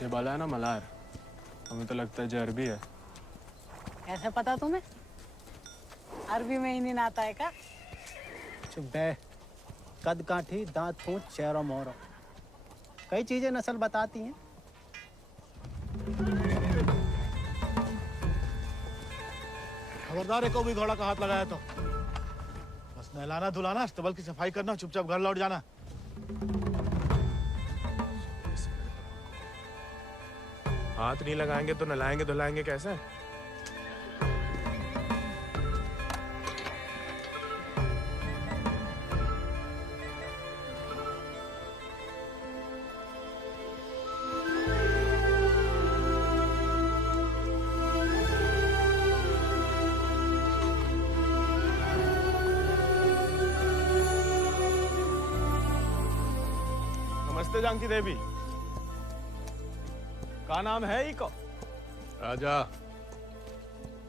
ये बाला है ना मलार, हमें तो लगता है जो अरबी है। कैसे पता तुम्हें? अरबी में ही नहीं आता है क्या? चुप बे। कद काठी, दांत पूंछ, चेहरा मोहरा, कई चीजें नस्ल बताती हैं। खबरदार है, को भी घोड़ा का हाथ लगाया तो बस नहलाना धुलाना, अस्तबल की सफाई करना, चुपचाप घर लौट जाना। हाथ नहीं लगाएंगे तो नलाएंगे धुलाएंगे कैसे? नमस्ते जानकी देवी, का नाम है ही को? राजा।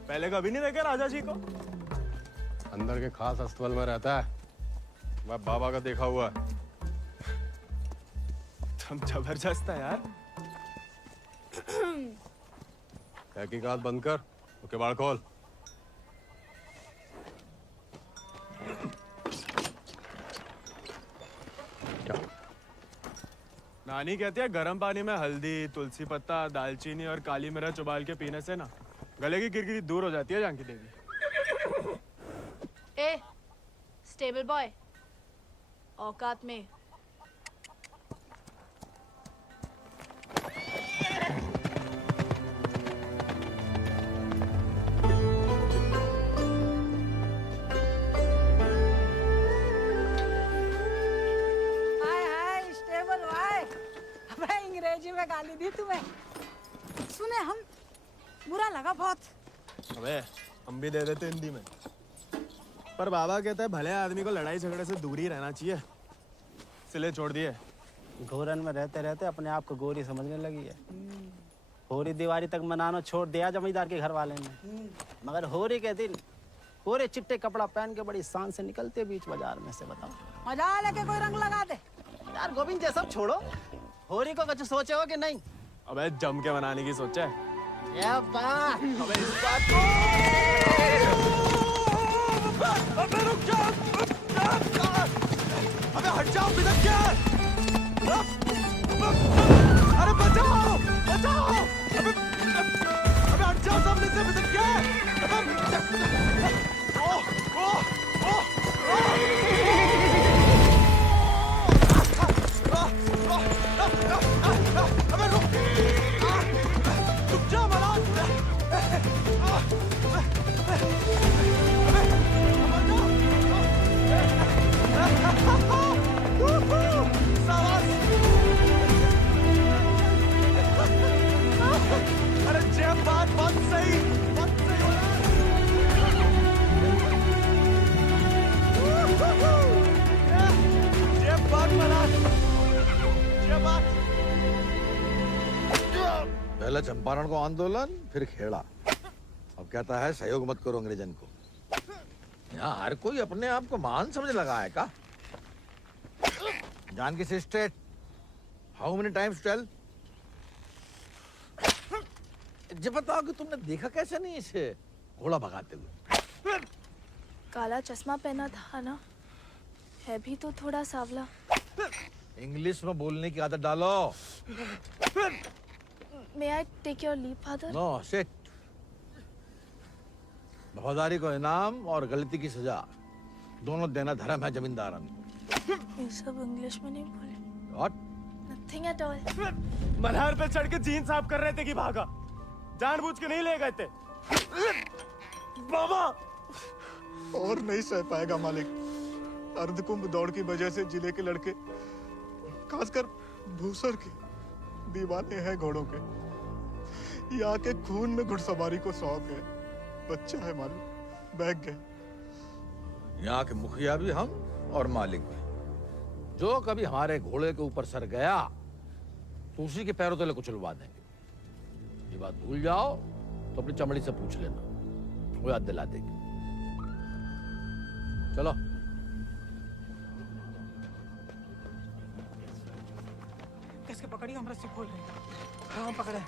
पहले कभी नहीं देखे राजा जी को? अंदर के खास अस्तबल में रहता है, मैं बाबा का देखा हुआ है। तुम जबरदस्त है यार। तहकीकात बंद कर, तो किवाड़ खोल। नानी कहती है गर्म पानी में हल्दी, तुलसी पत्ता, दालचीनी और काली मिर्च उबाल के पीने से ना गले की किरकिरी दूर हो जाती है जानकी देवी। ए, स्टेबल बॉय, औकात में। अंग्रेजी में गाली दी तुम्हें, सुने हम, बुरा लगा बहुत। अबे हम भी दे देते हिंदी में, पर बाबा कहता है भले आदमी को लड़ाई झगड़े से दूर ही रहना चाहिए, इसलिए छोड़ दिए। घोरन में रहते रहते अपने आप को गोरी समझने लगी है। होरी दिवाली तक मनाना छोड़ दिया जमींदार के घर वाले ने, मगर होरी के दिन पूरे चिट्टे कपड़ा पहन के बड़ी शान से निकलते बीच बाजार में से। बताओ मजा लेके कोई रंग लगा दे यार। गोविंद ये सब छोड़ो, होरी को कुछ सोचे हो कि नहीं? अबे जम के मनाने की सोचा है। ये बात, अबे इस बात को अबे रुक जा, अबे हट जाओ, बिदक क्या? अरे बचाओ बचाओ, अबे हट जाओ सामने से, बिदक क्या? अबे रुक जा मलार। अरे जय बात बहुत सही जय बात मलार, जय बात। पहले चंपारण को आंदोलन, फिर खेड़ा, अब कहता है सहयोग मत करो अंग्रेजन को। यहाँ हर कोई अपने आप को महान समझ लगा है का? Janaki sister, how many times tell? जब बताओ कि तुमने देखा कैसे नहीं इसे घोड़ा भगाते हुए? काला चश्मा पहना था ना, है भी तो थोड़ा सावला। इंग्लिश में बोलने की आदत डालो। May I take your leave, father? No sit. वफादारी को इनाम और गलती की सजा दोनों देना धर्म है जमींदारन को। ये सब इंग्लिश में नहीं बोले। What? Nothing at all. Malhar पे चढ़ के जीन साफ कर रहे थे कि भागा, जानबूझ के नहीं ले गए थे। बाबा और नहीं सह पाएगा मालिक। अर्धकुंभ दौड़ की वजह से जिले के लड़के, खासकर भूसर के, दीवाने हैं घोड़ों के। यहाँ के खून में घुड़सवारी को शौक है। बच्चा है मालिक, बहक गए। यहाँ के मुखिया भी हम और मालिक भी। जो कभी हमारे घोड़े के ऊपर सर गया तो उसी के पैरों तले कुचलवा देंगे। ये बात भूल जाओ तो अपनी चमड़ी से पूछ लेना, वो याद दिला देगी। चलो। किसके पकड़ी, हम रस्सी खोल रहे हैं। हाँ पकड़े।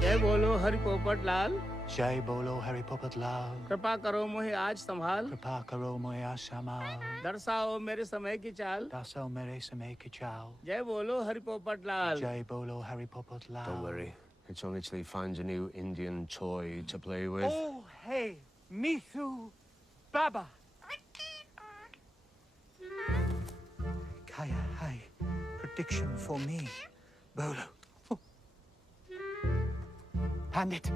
जय बोलो हरि पोपट लाल। जय बोलो हरि पोपट लाल। कृपा करो मुझे आज संभाल। कृपा करो मुझे संभाल। दर्शाओ मेरे समय की चाल। दर्शाओ मेरे समय की चाल। जय बोलो हरि पोपट लाल। जय बोलो Hari Popat Lal. Don't worry. It's only till he finds a new Indian toy to play with. Oh, hey, Mithu Baba. Kaya, hi. Prediction for me. Bolo. Oh. Hand it.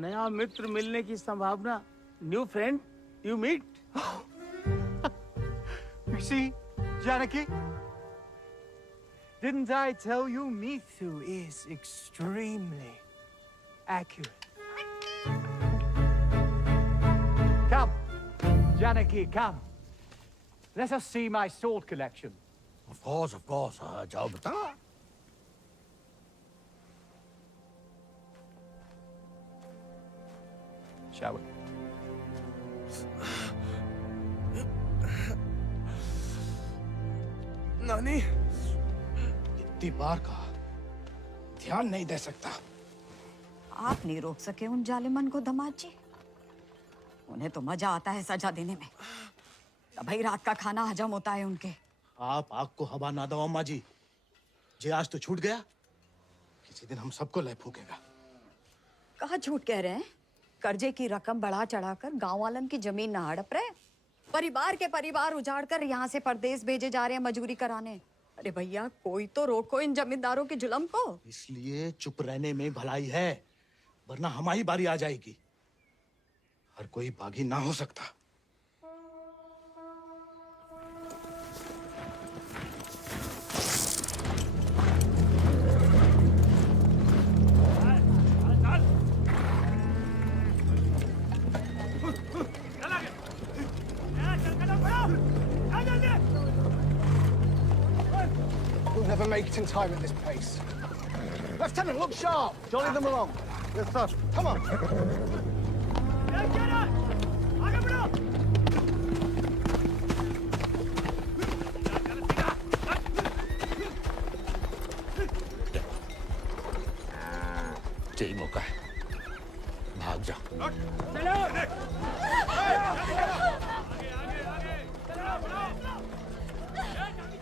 नया मित्र मिलने की संभावना। New friend you meet. You see, Janaki? Didn't I tell you Mithu is extremely accurate? Come, Janaki, come. Let us see my sword collection. Of course, जाओ बता। Shall we? नानी, इतनी बार कहा, ध्यान नहीं दे सकता। आप नहीं रोक सके उन जालिमन को दामाद जी। उन्हें तो मजा आता है सजा देने में। तभी रात का खाना हजम होता है उनके। आप आग को हवा ना दो अम्मा जी। जे आज तो छूट गया, किसी दिन हम सबको ले फूकेगा। कहाँ झूठ कह रहे हैं? कर्जे की रकम बढ़ा चढ़ाकर गांव वालन की जमीन न हड़प रहे। परिवार के परिवार उजाड़कर यहाँ से परदेश भेजे जा रहे हैं मजूरी कराने। अरे भैया, कोई तो रोको इन जमींदारों के जुल्म को। इसलिए चुप रहने में भलाई है, वरना हमारी बारी आ जाएगी। हर कोई बागी ना हो सकता। We'll never make it in time at this pace. Lieutenant, look sharp. Jolly them along. Yes, sir. Come on. यही मौका है, भाग जा।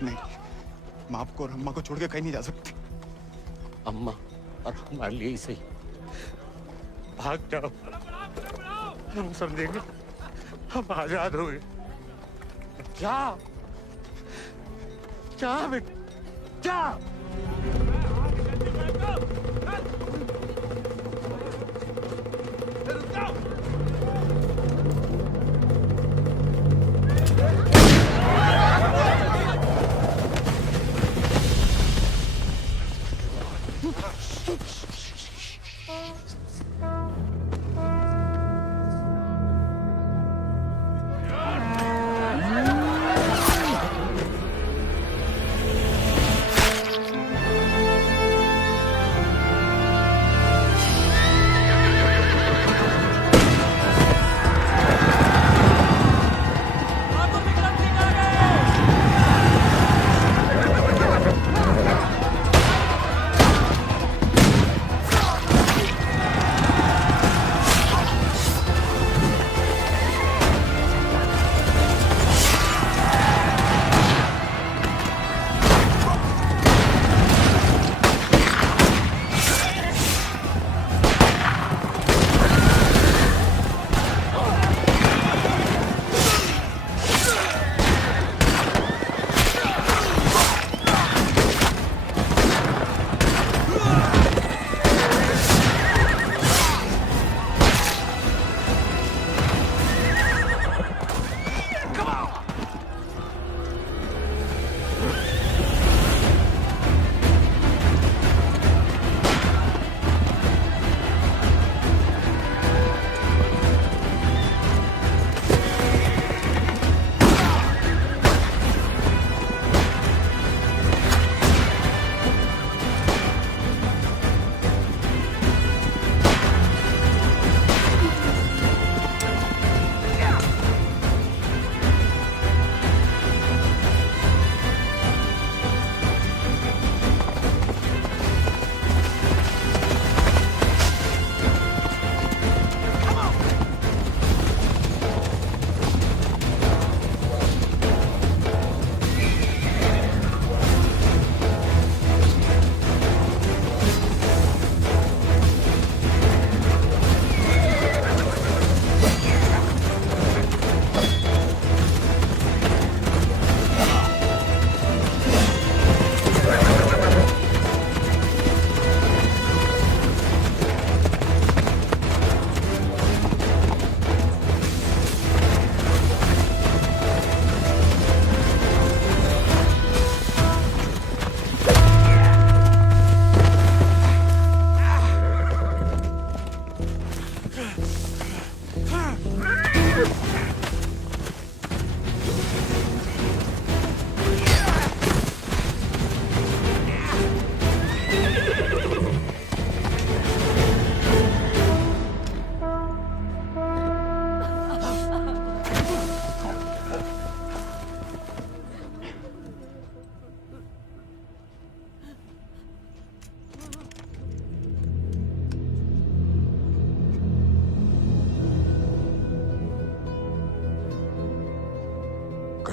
नहीं, मैं आपको और अम्मा को छोड़ के कहीं नहीं जा सकती। अम्मा और हमारे लिए ही सही, भाग जाओ। हम समझेंगे, हम आजाद हो गए। जा, जा बेटा, जा।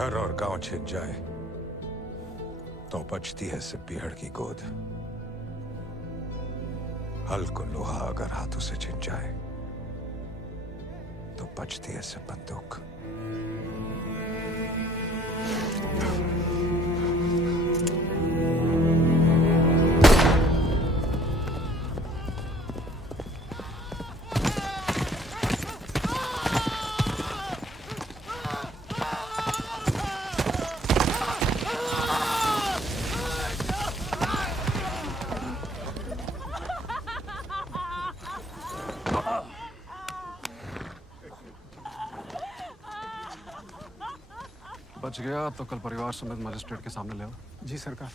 घर और गांव छिन जाए तो बचती है सिर्फ पीहड़ की गोद। हल को लोहा अगर हाथों से छिन जाए तो बचती है सिर्फ बंदूक। बच गया तो कल परिवार समेत मजिस्ट्रेट के सामने ले आओ। जी सरकार।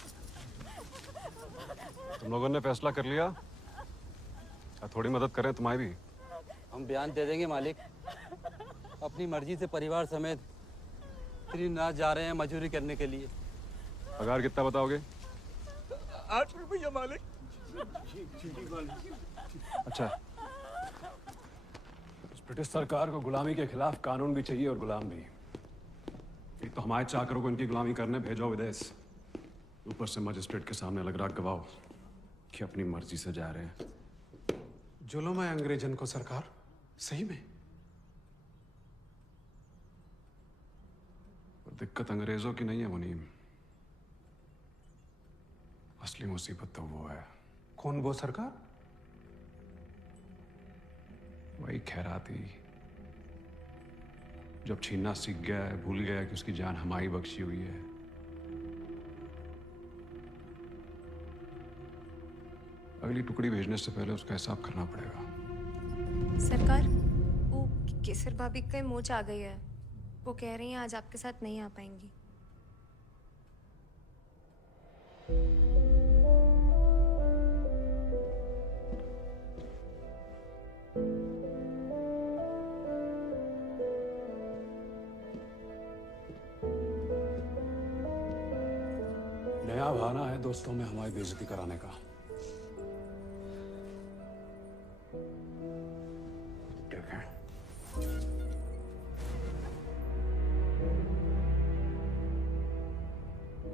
तुम लोगों ने फैसला कर लिया, थोड़ी मदद करें तुम्हारी भी। हम बयान दे देंगे मालिक। अपनी मर्जी से परिवार समेत त्रिनाथ जा रहे हैं मजदूरी करने के लिए। पगार कितना बताओगे? 8 रुपया मालिक। अच्छा, इस ब्रिटिश सरकार को गुलामी के खिलाफ कानून भी चाहिए और गुलाम भी। एक तो हमारे चाकरों को इनकी गुलामी करने भेजो विदेश, ऊपर से मजिस्ट्रेट के सामने लग रहा गवाह कि अपनी मर्जी से जा रहे हैं। जुल्म है अंग्रेजन को सरकार, सही में। और दिक्कत अंग्रेजों की नहीं है मुनीम, असली मुसीबत तो वो है। कौन वो सरकार? वही खैराती, जब छीनना सीख गया है, भूल गया कि उसकी जान हमारी बख्शी हुई है। अगली टुकड़ी भेजने से पहले उसका हिसाब करना पड़ेगा। सरकार, वो केसर भाभी का मोच आ गई है। वो कह रही हैं आज आपके साथ नहीं आ पाएंगी। नया बहाना है दोस्तों में हमारी बेइज्जती कराने का। देखें,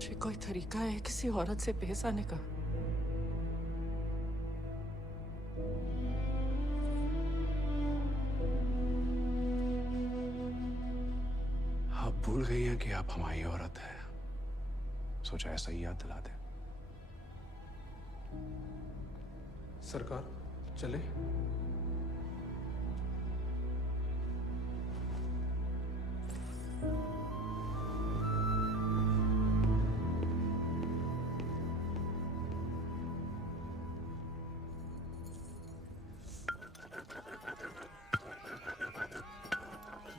ये कोई तरीका है किसी औरत से पेश आने का? आप भूल गई हैं कि आप हमारी औरत है। सोचा ऐसा ही याद दिला दे। सरकार चले?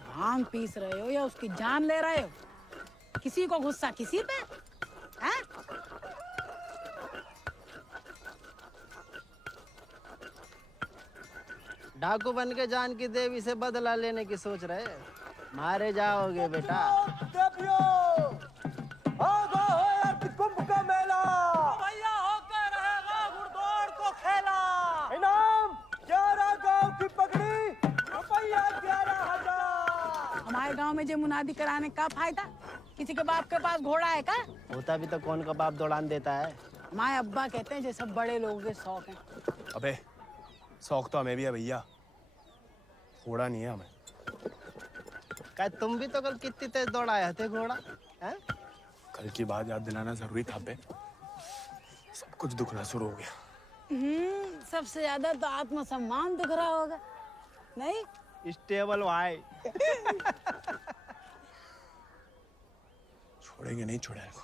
भांग पीस रहे हो या उसकी जान ले रहे हो? किसी को गुस्सा किसी पे है? डाकू बन के जान की देवी से बदला लेने की सोच रहे, मारे जाओगे बेटा। कुंभ का मेला भैया होकर रहेगा घुड़दौड़ को खेला। इनाम 11 गांव की पगड़ी, रुपया 11,000। हमारे गांव में जो मुनादी कराने का फायदा? किसी के बाप के पास घोड़ा है का? होता भी तो कौन का बाप दौड़ान देता है। हमारे अब्बा कहते हैं जो सब बड़े लोगों के शौक हैं। अबे शौक तो हमें भी है भैया, घोड़ा नहीं है हमें। क्या तुम भी तो कल कितनी तेज दौड़ाए थे घोड़ा? हैं? कल की बात याद दिलाना जरूरी था बे। सब कुछ दुखना शुरू हो गया। सबसे ज्यादा तो आत्मसम्मान दिख रहा होगा, नहीं? स्टेबल भाई। छोड़ेंगे नहीं छोड़ेंगे।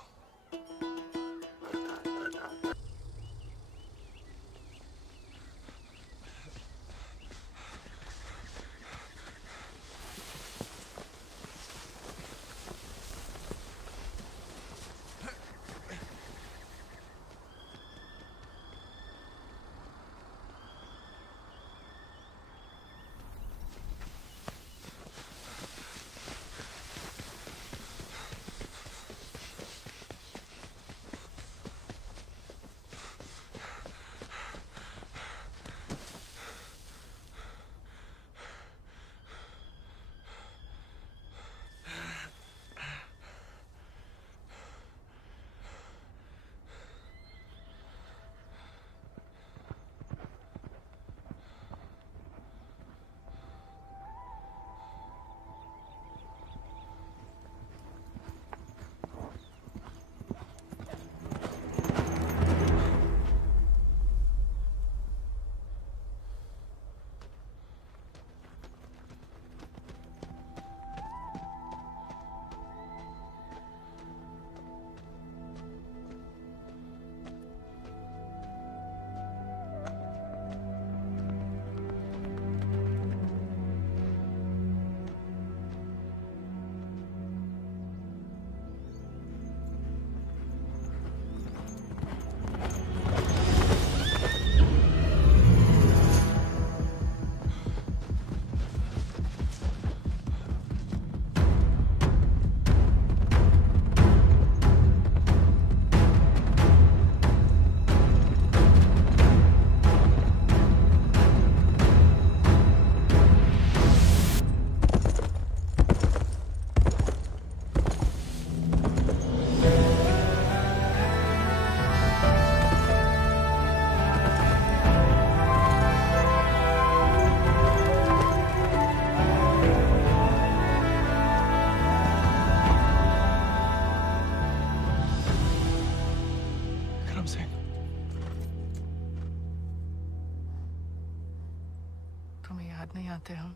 तुम्हें याद नहीं आते हम?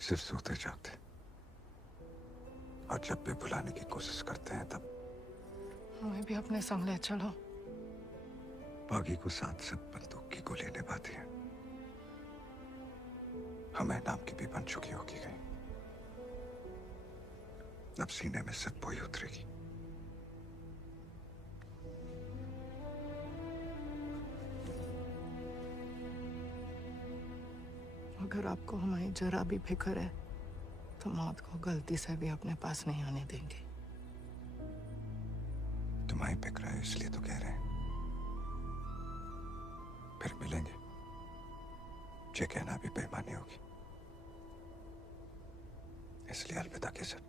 सिर्फ सोते जागते, और जब भी बुलाने की कोशिश करते हैं तब हमें भी अपने संग ले चलो। बागी को साथ सब बंदूक की गोली निभाती है, हमें नाम की भी बन चुकी होगी कहीं। अब सीने में सिर्फ वही उतरेगी। अगर आपको हमारी जरा भी फिक्र है तो मौत को गलती से भी अपने पास नहीं आने देंगे। तुम्हारी फिक्र है इसलिए तो कह रहे हैं। फिर मिलेंगे, ये कहना भी बेईमानी होगी, इसलिए अलविदा केसर।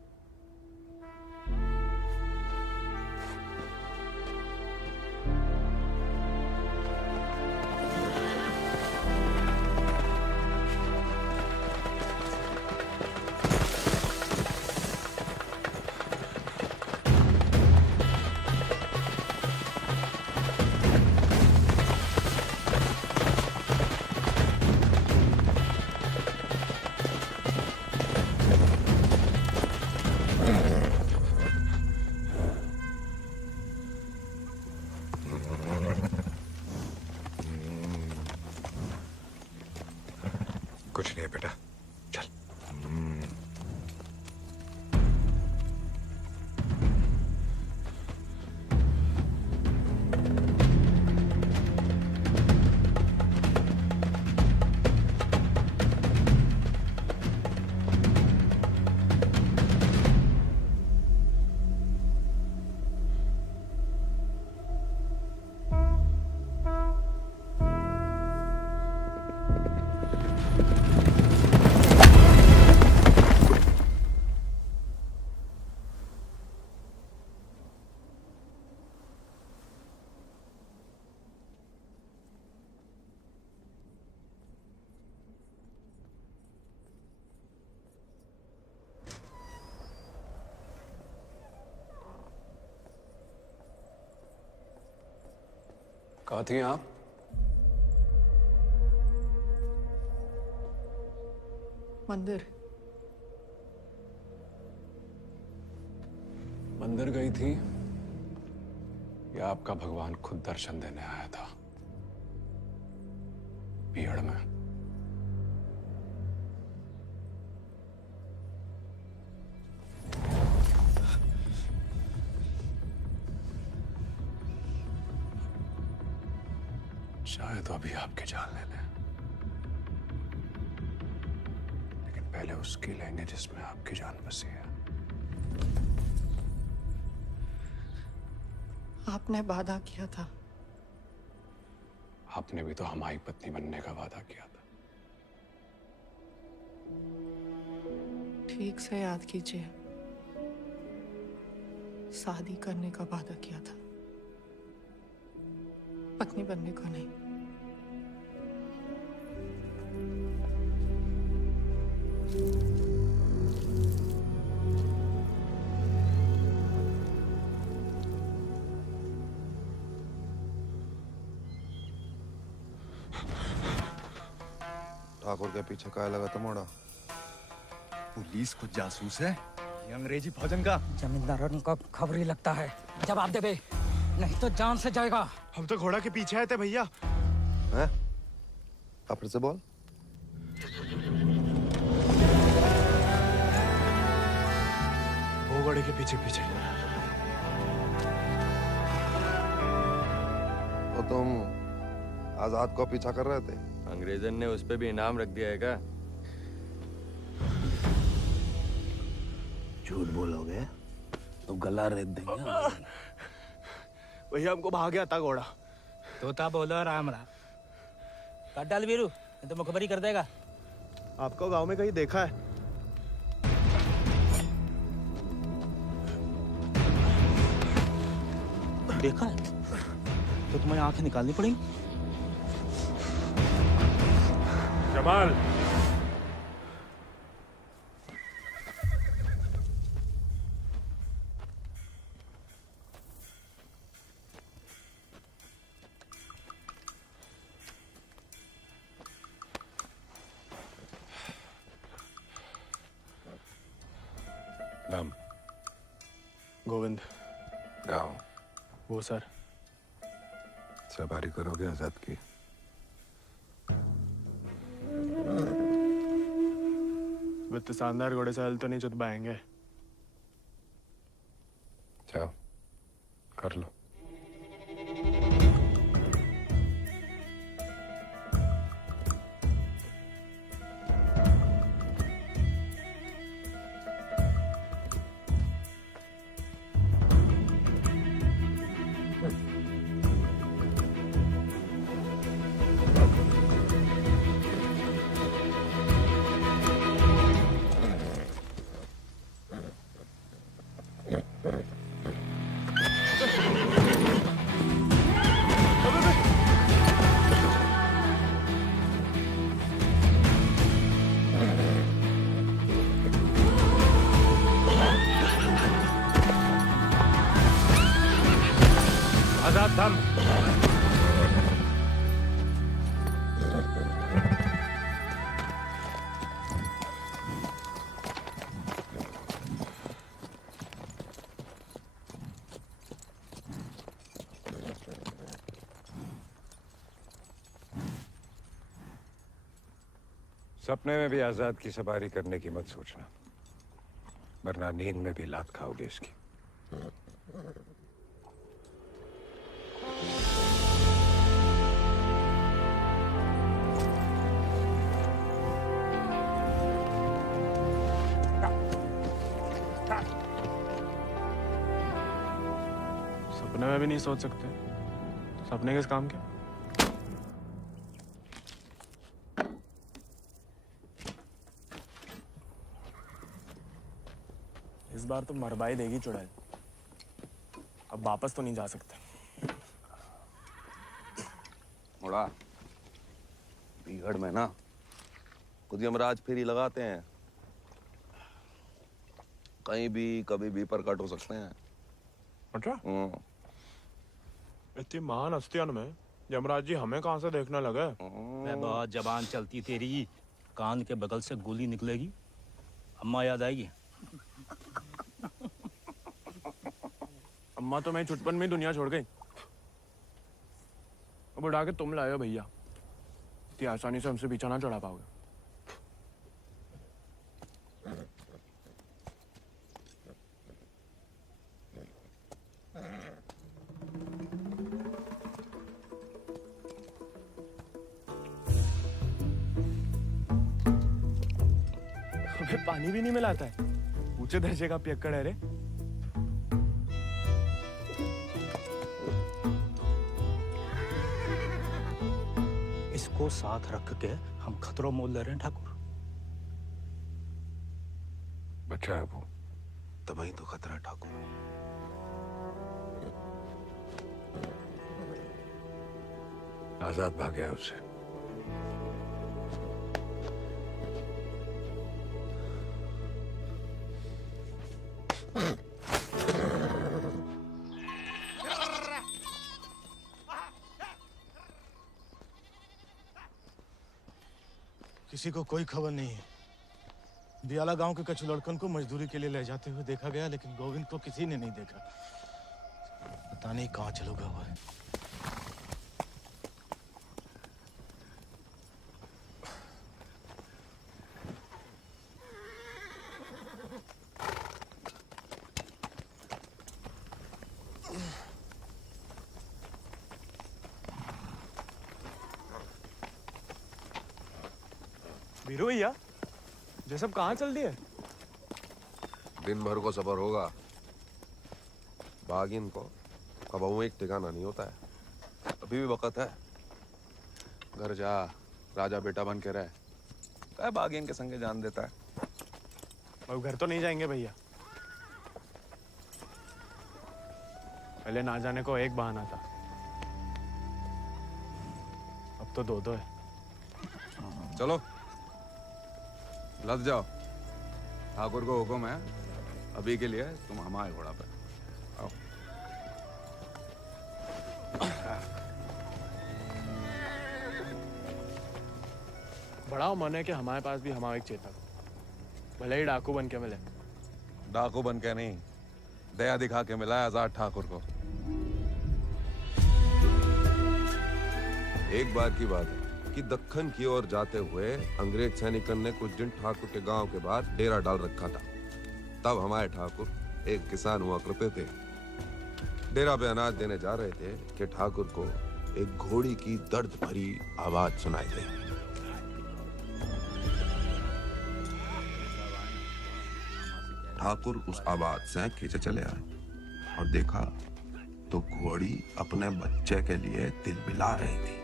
कुछ नहीं है बेटा, चल। कहाँ थी आप? मंदिर। मंदिर गई थी या आपका भगवान खुद दर्शन देने आया था भीड़ में? शायद तो अभी आपकी जान ले लें, लेकिन पहले उसकी लेंगे जिसमें आपकी जान बसी है। आपने वादा किया था। आपने भी तो हमारी पत्नी बनने का वादा किया था। ठीक से याद कीजिए, शादी करने का वादा किया था, पत्नी बनने का नहीं। ठाकुर के पीछे काय लगा था मोड़ा? पुलिस खुद जासूस है, ये अंग्रेजी फौजन का। जमींदारों को खबर ही लगता है। जवाब दे बे, नहीं तो जान से जाएगा। हम तो घोड़ा के पीछे आए थे भैया। हैं? आप फिर से बोल। वो घोड़े के पीछे पीछे। तो तुम आजाद को पीछा कर रहे थे? अंग्रेजन ने उस पे भी इनाम रख दिया है क्या? झूठ बोलोगे तो गला रेत देंगे। भैया हमको भाग गया था घोड़ा। तोता बोलो राम राम। काट डाल वीरू, नहीं तो मुखबरी कर देगा। आपको गांव में कहीं देखा है? देखा है तो तुम्हें आंखें निकालनी पड़ेंगी। जमाल, गोविंद। गाँव वो सर। सवारी करोगे आजाद की? वित्त शानदार घोड़े से हल तो नहीं चुतवाएंगे। जाओ कर लो। आजाद थम। सपने में भी आजाद की सवारी करने की मत सोचना, वरना नींद में भी लात खाओगे इसकी। सपने में भी नहीं सोच सकते, सपने किस काम के? इस बार तो मरवाई देगी चुड़ैल, अब वापस तो नहीं जा सकते। मुड़ा बीघड़ में ना खुद यमराज फेरी लगाते हैं, कहीं भी कभी भी प्रकट हो सकते हैं। अच्छा? इतनी महान हस्तियों में यमराज जी हमें कहाँ से देखने लगे? मैं बहुत जबान चलती तेरी, कान के बगल से गोली निकलेगी, अम्मा याद आएगी। अम्मा तो मैं छुटपन में ही दुनिया छोड़ गई, अब उड़ा के तुम लाए हो भैया, इतनी आसानी से हमसे पीछा ना चढ़ा पाओगे। हमें पानी भी नहीं मिलाता है, ऊंचे दर्जे का पियक्कड़ है रे। इसको साथ रख के हम खतरों मोल ले रहे हैं ठाकुर। बच्चा है वो, तभी तो खतरा है ठाकुर। आजाद भाग गया उससे। किसी को कोई खबर नहीं है। दियाला गांव के कच्छ लड़कन को मजदूरी के लिए ले जाते हुए देखा गया, लेकिन गोविंद को किसी ने नहीं देखा। पता नहीं कहाँ चलो गया हुआ है। वीरू भैया, ये सब कहाँ चल दिए? दिन भर को सफर होगा, बागिन को कबहू एक ठिकाना नहीं होता है। अभी भी वक्त है, घर जा, राजा बेटा बन के रह। क्या बागिन के संगे जान देता है। अब घर तो नहीं जाएंगे भैया, पहले ना जाने को एक बहाना था, अब तो दो है। चलो लद जाओ, ठाकुर को हुक्म है, अभी के लिए तुम हमारे घोड़ा पे आओ। बड़ा मन है कि हमारे पास भी हमारा एक चेतक, भले ही डाकू बन के मिले। डाकू बन के नहीं, दया दिखा के मिला है आजाद ठाकुर को। एक बार की बात है कि दक्कन की ओर जाते हुए अंग्रेज सैनिकों ने कुछ दिन ठाकुर के गांव के बाहर डेरा डाल रखा था। तब हमारे ठाकुर एक किसान हुआ करते थे। डेरा पे अनाज देने जा रहे थे कि ठाकुर को एक घोड़ी की दर्द भरी आवाज सुनाई दी। ठाकुर उस आवाज से खींचे चले आए और देखा तो घोड़ी अपने बच्चे के लिए तिलमिला रही थी।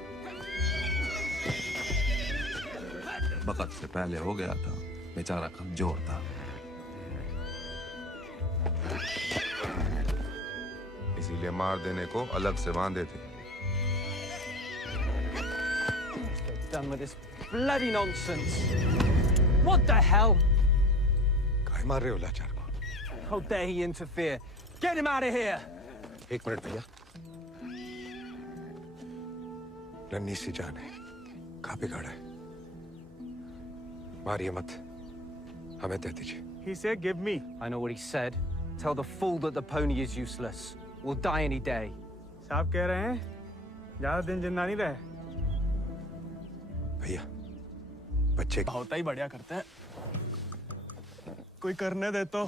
वक्त से पहले हो गया था, बेचारा कमजोर था। इसीलिए मार देने को अलग से बांधे थे। Done with this bloody nonsense. What the hell? काय मार रहे हो लाचार को? How dare he interfere? Get him out of here! एक मिनट भैया। नन्ही सी जान है, कहाँ बिगाड़ा है? मारिए मत, हमें दे दीजिए। He said, "Give me." I know what he said. Tell the fool that the pony is useless. We'll die any day. साहब कह रहे हैं ज्यादा दिन जिंदा नहीं रहे। भैया, बच्चे बहुत ही बढ़िया करते हैं। कोई करने दे तो।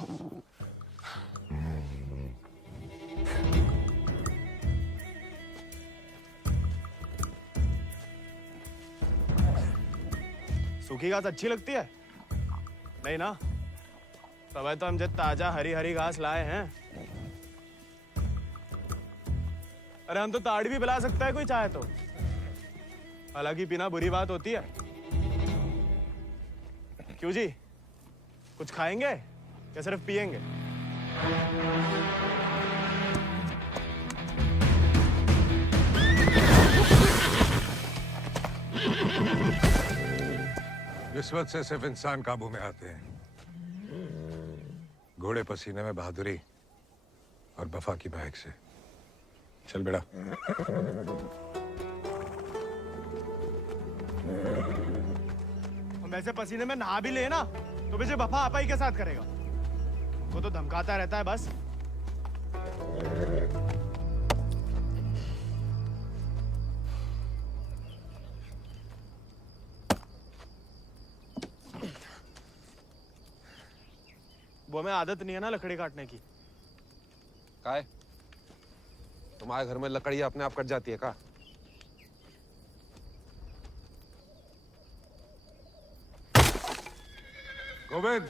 सूखी घास अच्छी लगती है? नहीं ना? तब तो हम जो ताजा हरी हरी घास लाए हैं। अरे हम तो ताड़ी भी पिला सकता है कोई चाहे तो। हालांकि पीना बुरी बात होती है। क्यों जी? कुछ खाएंगे या सिर्फ पिएंगे? रिश्वत से सिर्फ इंसान काबू में आते हैं। घोड़े पसीने में बहादुरी और वफा की महक से। चल बेटा। हम ऐसे पसीने में नहा भी ले ना तो मुझे वफा आपा ही के साथ करेगा। वो तो धमकाता रहता है बस। वो हमें आदत नहीं है ना लकड़ी काटने की। काय? तुम्हारे घर में लकड़ी अपने आप कट जाती है का? गोविंद,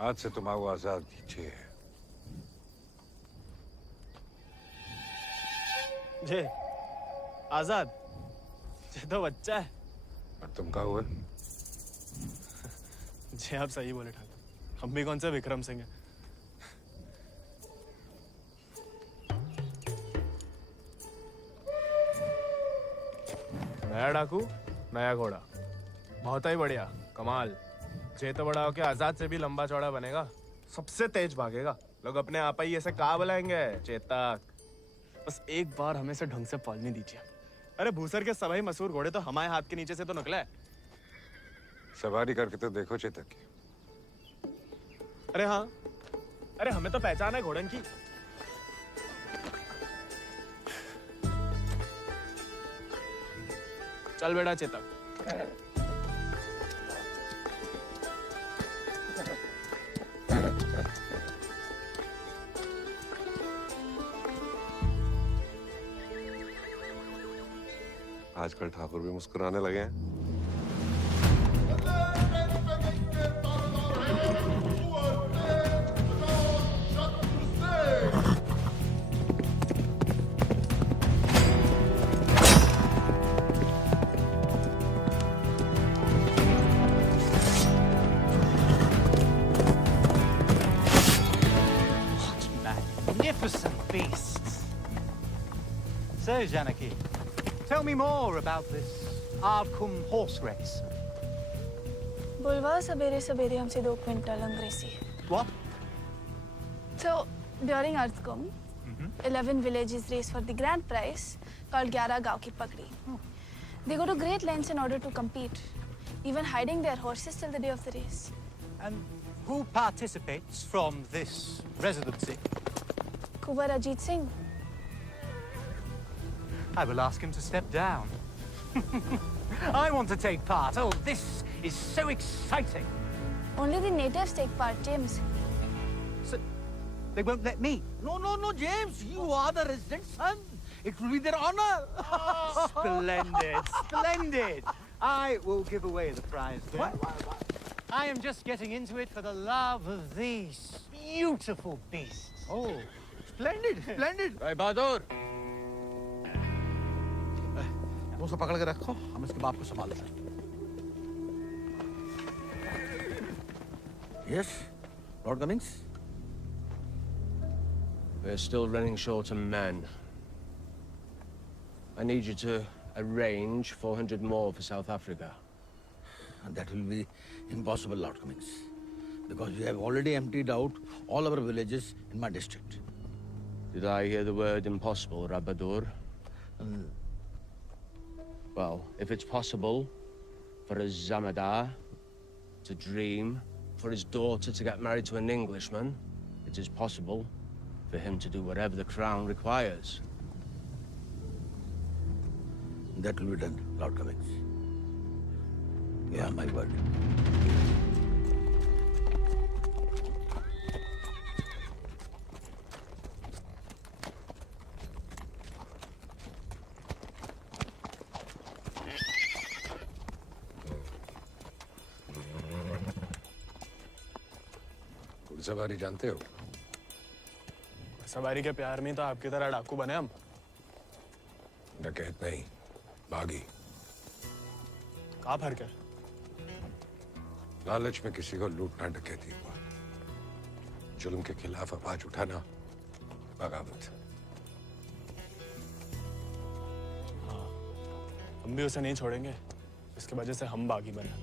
आज से तुम आओ आजाद कीजिए। जे आजाद, जे तो बच्चा है। और तुम कहा हुए? जी आप सही बोले ठाकुर। हम भी कौन से विक्रम सिंह हैं। नया डाकू, नया घोड़ा, बहुत ही बढ़िया, कमाल। जे तो बड़ा होके आजाद से भी लंबा चौड़ा बनेगा, सबसे तेज भागेगा। लोग अपने आप ही ऐसे कहा बुलाएंगे, चेतक। बस एक बार हमें से ढंग से पालने दीजिए। अरे भूसर के सभी मशहूर घोड़े तो हमारे हाथ के नीचे से तो निकला है। सवारी करके तो देखो चेतक की। अरे हाँ, अरे हमें तो पहचान है घोड़न की। चल बेटा चेतक। आजकल ठाकुर भी मुस्कुराने लगे हैं। Magnificent beasts. So, Janaki, tell me more about this Ardcumbe horse race. बुलवा सवेरे सवेरे हमसे 2 क्विंटल अंग्रेजी। What? So during Ardcumbe, 11 villages race for the grand prize called 11 गांव की पगड़ी. They go to great lengths in order to compete, even hiding their horses till the day of the race. And who participates from this residency? Kuwar Ajit Singh. I will ask him to step down. I want to take part. Oh, this is so exciting. Only the natives take part, James. So, they won't let me? No, James. You are the resident son. It will be their honor. Splendid, splendid. I will give away the prize then. Why? I am just getting into it for the love of these beautiful beasts. Oh, splendid, splendid. भाई बहादुर, वो सब पकड़ के रखो, हम इसके बाप को संभाल लेंगे. Yes, Lord Cummings. We're still running short on men. I need you to arrange 400 more for South Africa. And that will be impossible, Lord Cummings, because we have already emptied out all our villages in my district. Did I hear the word impossible, Rabadur? Well, if it's possible for a Zamadar to dream, for his daughter to get married to an Englishman, it is possible for him to do whatever the crown requires. That will be done, Lord Cummings. You have my word. घुड़सवारी जानते हो? सवारी के प्यार में तो आपकी तरह डाकू बने हम. डकैत नहीं, बागी. क्या फर्क है? लालच में किसी को लूटना डकैती हुआ. जुल्म के खिलाफ आवाज उठाना बगावत. हाँ, हम भी उसे नहीं छोड़ेंगे, इसकी वजह से हम बागी बने.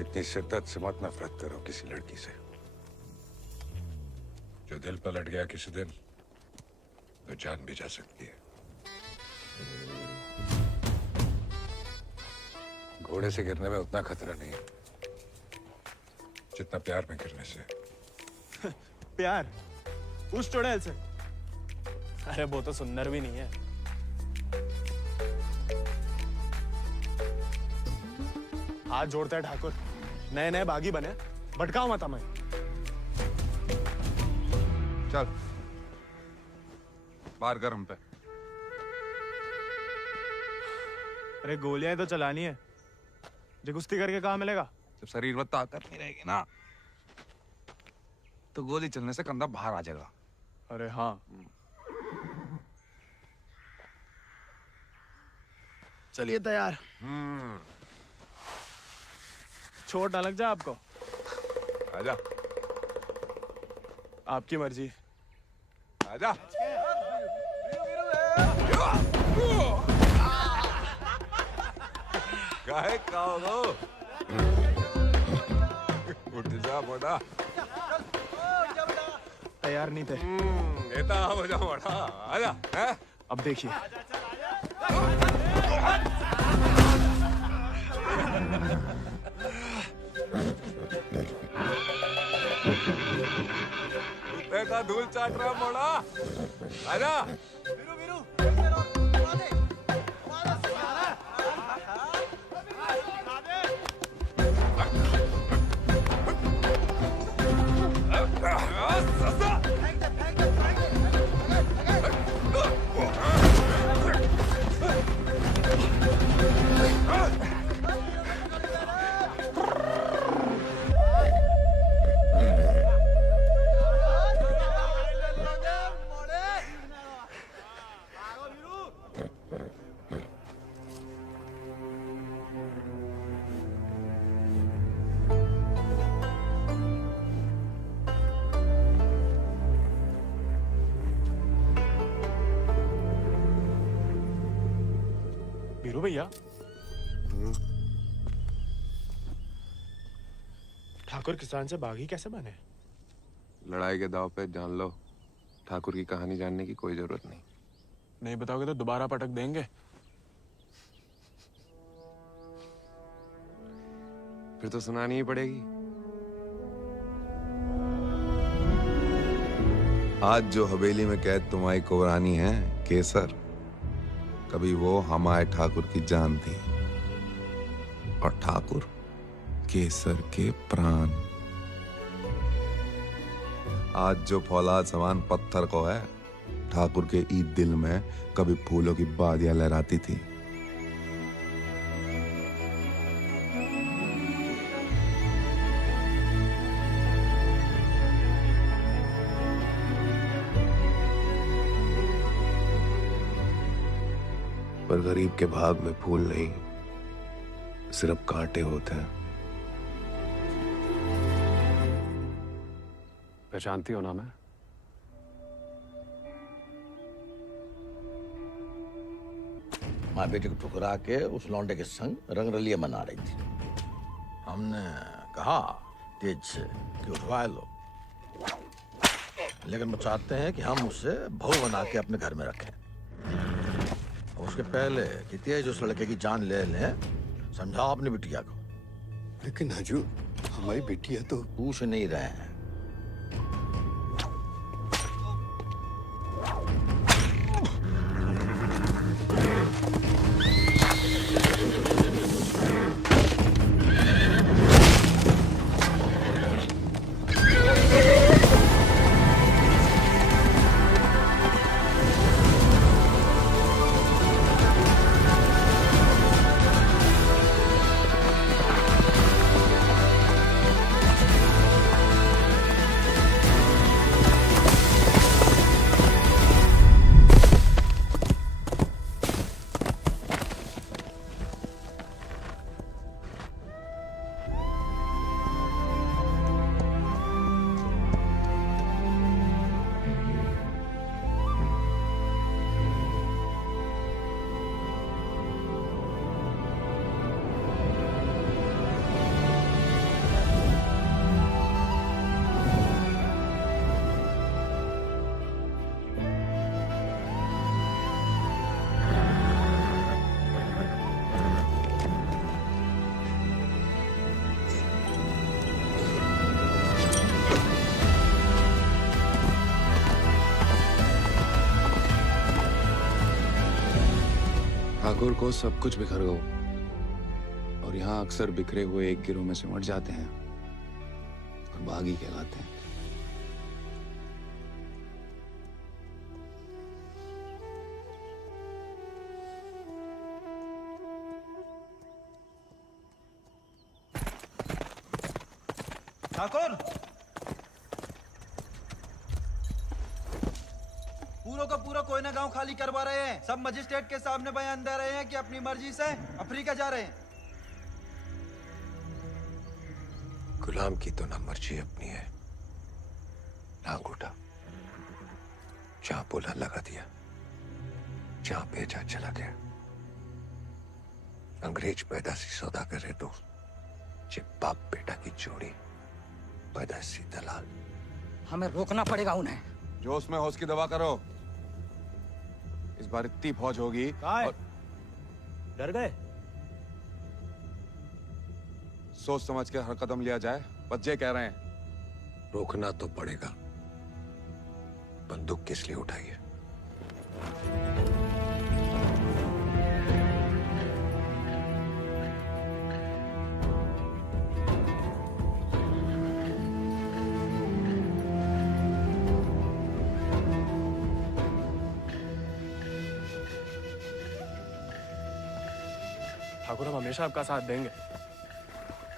इतनी शिद्दत से मत नफरत करो किसी लड़की से. जो दिल पर लट गया किसी दिन, तो जान भी जा सकती है. घोड़े से गिरने में उतना खतरा नहीं है जितना प्यार में गिरने से. प्यार? उस चुड़ैल से? अरे वो तो सुंदर भी नहीं है. हाथ जोड़ते हैं ठाकुर. नए नए बागी बने, भटकाओ मत हमें. चल बाहर गर्म पे. अरे गोलियां तो चलानी है. जो कुश्ती करके कहाँ मिलेगा? जब शरीर में ताकत नहीं रहेगी ना, तो गोली चलने से कंधा बाहर आ जाएगा. अरे हाँ. चलिए तैयार. चोट ना लग जाए आपको. आजा. आपकी मर्जी. आजा. काहे खाओ? उठ जा बड़ा. तैयार नहीं थे. नेता हो जा बड़ा. आजा. अब देखिए. कुत्ते का धूल चाट रहा मोड़ा. आजा. बीरू भैया, ठाकुर किसान से बागी कैसे बने? लड़ाई के दाव पे जान लो. ठाकुर की कहानी जानने की कोई जरूरत नहीं. नहीं बताओगे तो दोबारा पटक देंगे. फिर तो सुनानी ही पड़ेगी। आज जो हवेली में कैद तुम्हारी कुबरानी है केसर, कभी वो हमारे ठाकुर की जान थी, और ठाकुर केसर के प्राण। आज जो फौलाद समान पत्थर को है, ठाकुर के ईद दिल में कभी फूलों की बादियां लहराती थी। पर गरीब के भाग में फूल नहीं, सिर्फ कांटे होते हैं। पहचानती हो ना मैं? माँ बेटे को ठुकरा के उस लौंडे के संग रंगरलिया मना रही थी। हमने कहा तेज से कि उठवा लो, लेकिन वो चाहते हैं कि हम उसे बहू बना के अपने घर में रखें। उसके पहले कि तेज उस लड़के की जान ले लें, समझाओ अपनी बिटिया को। लेकिन हजूर, हमारी बिटिया तो पूछ नहीं रहे हैं। ठाकुर को सब कुछ बिखर गया, और यहाँ अक्सर बिखरे हुए एक गिरोह में सिमट जाते हैं और बागी कहलाते हैं। ठाकुर, पूरा का पूरा कोयना गांव खाली करवा रहे हैं। सब मजिस्ट्रेट के सामने बयान दे रहे हैं कि अपनी मर्जी से अफ्रीका जा रहे हैं। गुलाम की तो ना मर्जी अपनी है ना अंगूठा। जहां बोला लगा दिया, जहां भेजा चला गया। अंग्रेज पैदाशी सौदा करे तो जे बाप बेटा की जोड़ी पैदाशी दलाल। हमें रोकना पड़ेगा उन्हें। जोश में होश की दवा करो। इस बार इतनी फौज होगी और... डर गए? सोच समझ के हर कदम लिया जाए, बच्चे कह रहे हैं। रोकना तो पड़ेगा। बंदूक किस लिए उठाई है? ठाकुर, हम हमेशा आपका साथ देंगे।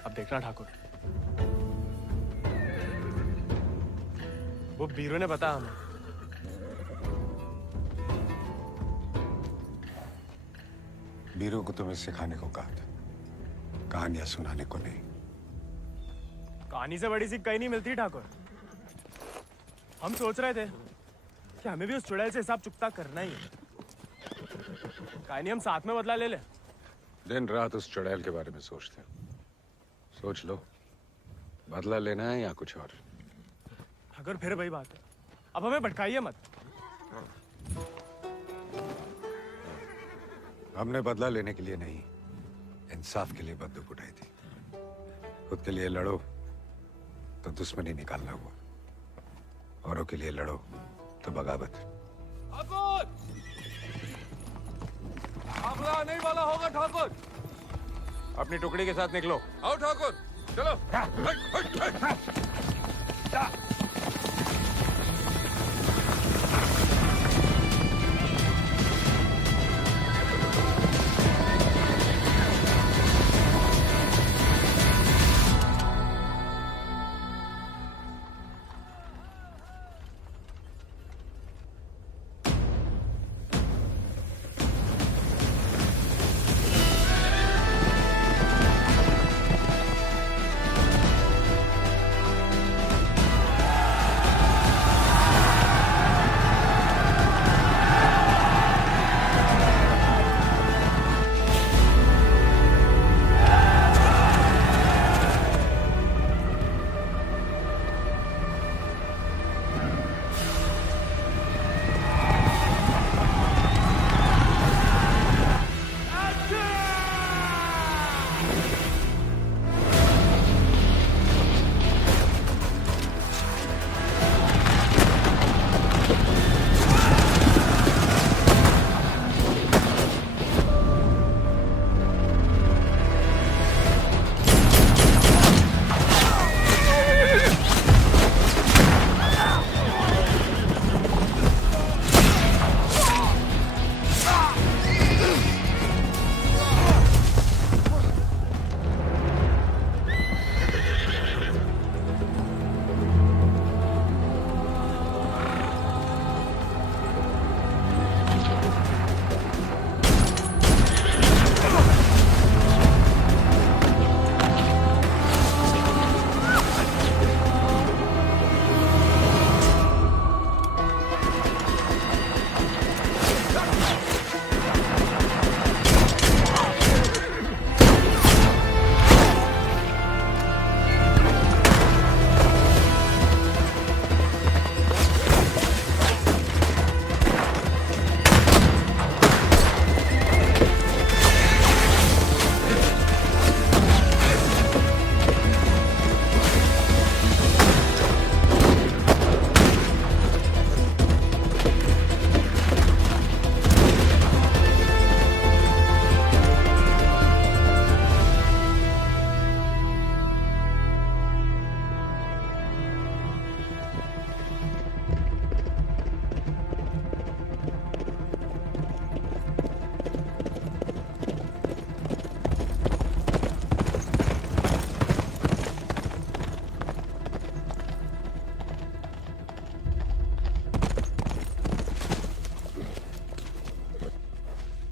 अब देखना ठाकुर, वो बीरू ने बताया हमें। बीरू को तुम्हें सिखाने को कहा था, कहानियां सुनाने को नहीं। कहानी से बड़ी सी कहीं नहीं मिलती ठाकुर। हम सोच रहे थे कि हमें भी उस चुड़ैल से हिसाब चुकता करना ही है। कहानी हम साथ में बदला ले ले। दिन रात उस चुड़ैल के बारे में सोचते हो। सोच लो, बदला लेना है या कुछ और। अगर फिर वही बात है, अब हमें भटकाइए मत। हमने बदला लेने के लिए नहीं, इंसाफ के लिए बंदूक उठाई थी। खुद के लिए लड़ो तो दुश्मनी निकालना हुआ, औरों के लिए लड़ो तो बगावत। ठाकुर, आगला नहीं वाला होगा ठाकुर। अपनी टुकड़ी के साथ निकलो। आओ ठाकुर, चलो।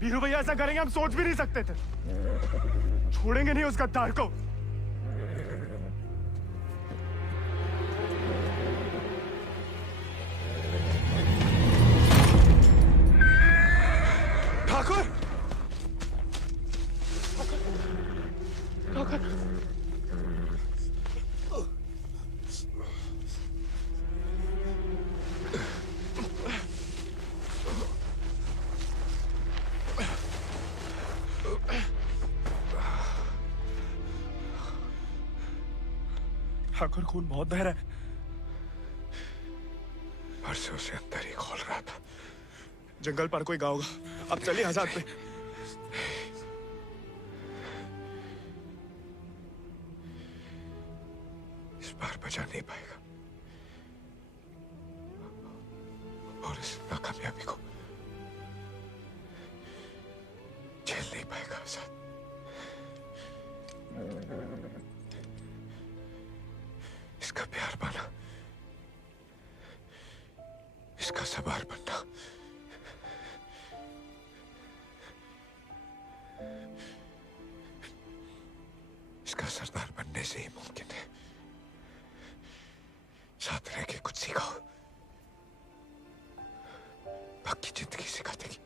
वीरू भैया ऐसा करेंगे हम सोच भी नहीं सकते थे। छोड़ेंगे नहीं उस गद्दार को। ठाकुर, ठाकुर, ठाकुर खून बहुत बह रहा है। परसों से अंदर ही खोल रहा था। जंगल पर कोई गाँव होगा। अब चलिए आजाद पे। इस बार बचा नहीं पाएगा और इस नाकामयाबी को झेल नहीं पाएगा आजाद। इसका प्यार बना, इसका सवार बनना इसका सरदार बनने से ही मुमकिन है। साथ रह के कुछ सिखाओ, बाकी जिंदगी सिखा देगी।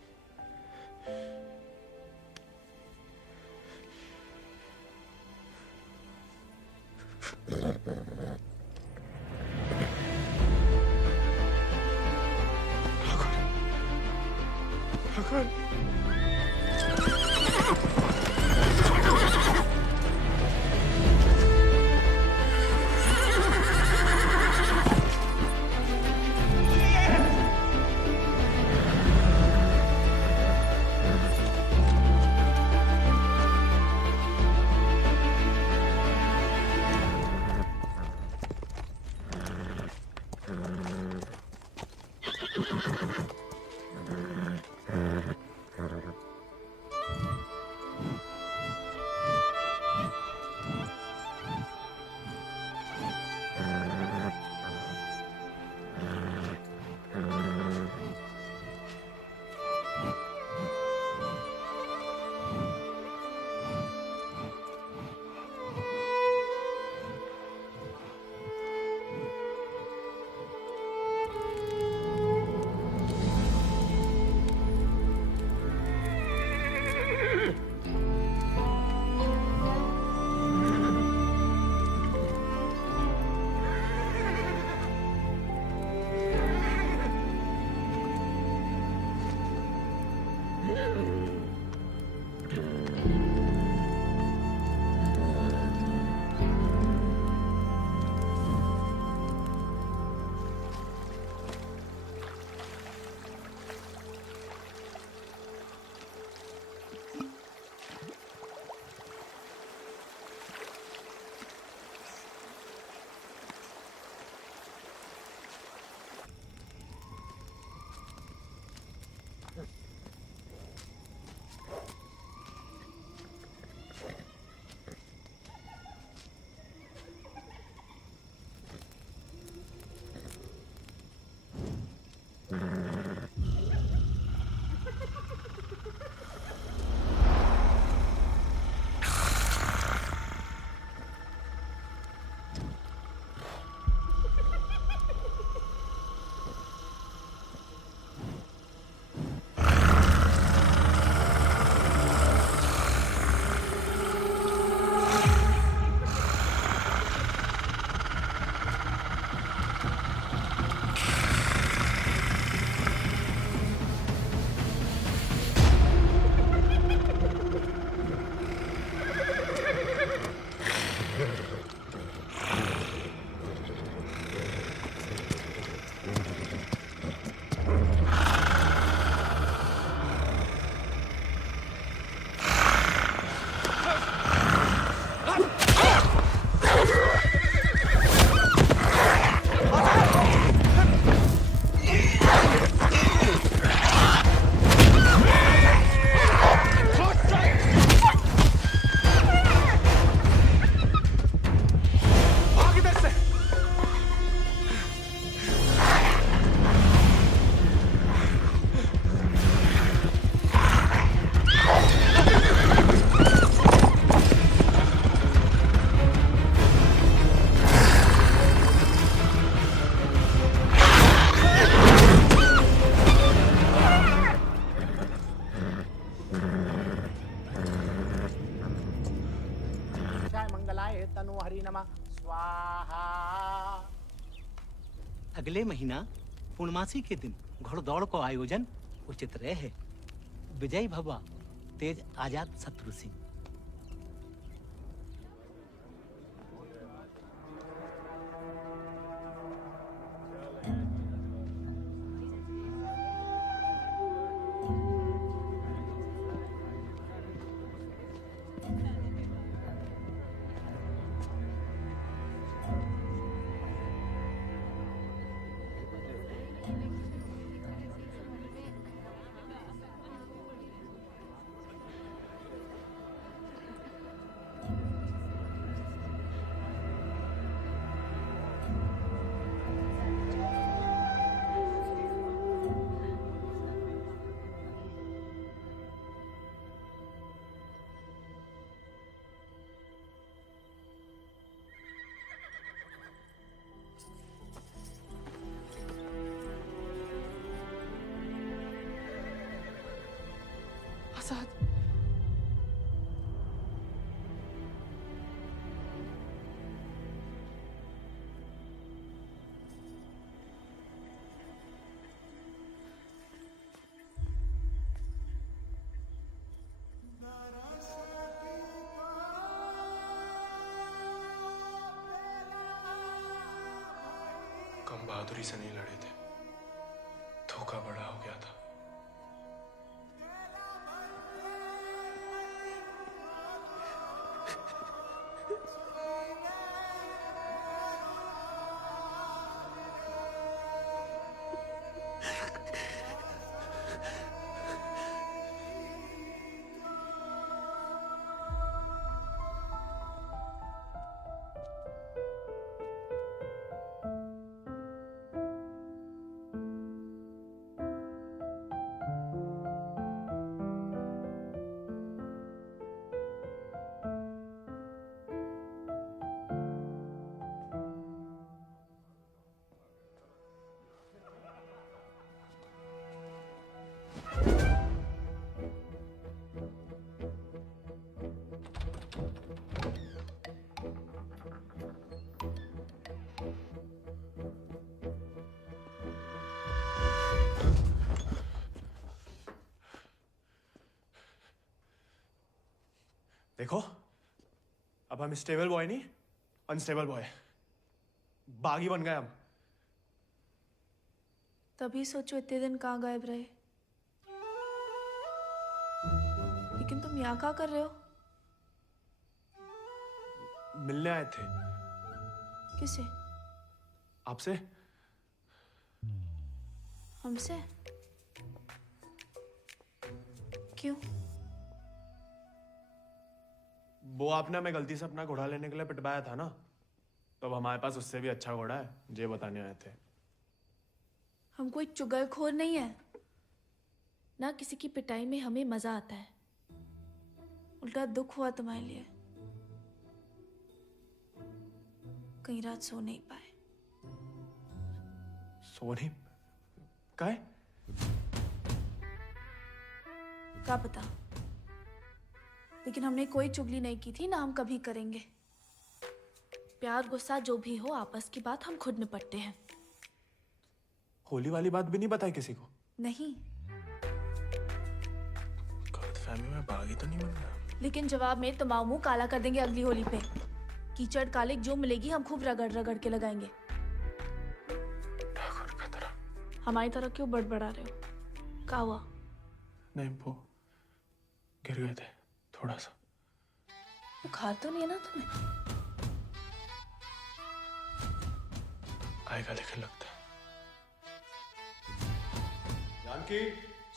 अगले महीना पूर्णमासी के दिन घोड़दौड़ को आयोजन उचित रहे। विजयी भवा तेज आजाद शत्रु सिंह। आजाद कम बहादुरी से नहीं लड़े थे, धोखा बड़ा हो गया था। देखो, अब हम स्टेबल बॉय नहीं, अनस्टेबल बॉय, बागी बन गए हम। तभी सोचो इतने दिन कहाँ गायब रहे। लेकिन तुम यहाँ क्या कर रहे हो? मिलने आए थे। किसे? आपसे। हमसे? क्यों? वो आपने हमें गलती से अपना घोड़ा लेने के लिए पिटवाया था ना, तो अब हमारे पास उससे भी अच्छा घोड़ा है, ये बताने आए थे। हम कोई चुगलखोर नहीं है ना, किसी की पिटाई में हमें मजा आता है। उल्टा दुख हुआ तुम्हारे लिए, कई रात सो नहीं पाए। सो नहीं? काहे? क्या पता, लेकिन हमने कोई चुगली नहीं की थी ना, हम कभी करेंगे। प्यार गुस्सा जो भी हो, आपस की बात हम खुद निपटते हैं। होली वाली बात भी नहीं बताई किसी को? नहीं। गलतफहमी में बागी तो नहीं बन गया? लेकिन जवाब में तुम्हारा मुंह काला कर देंगे अगली होली पे। कीचड़ कालिक जो मिलेगी हम खूब रगड़ रगड़ के लगाएंगे। हमारी तरह क्यों बड़बड़ा रहे हो? क्या हुआ? नहीं, वो गिर गए थे थोड़ा सा। बुखार तो नहीं है ना तुम्हें? आएगा लेकिन लगता है। जानकी,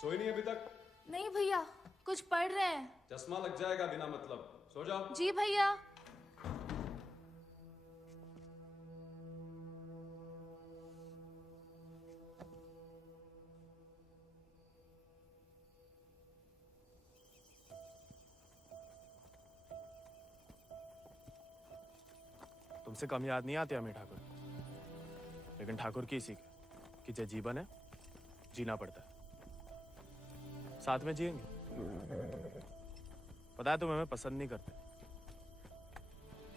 सोई नहीं अभी तक? नहीं भैया, कुछ पढ़ रहे हैं। चश्मा लग जाएगा बिना मतलब, सो जाओ। जी भैया। तुमसे कम याद नहीं आती हमें ठाकुर, लेकिन ठाकुर की इसी कि जो जीवन है जीना पड़ता है, साथ में जिएंगे। पता है तुम हमें पसंद नहीं करते,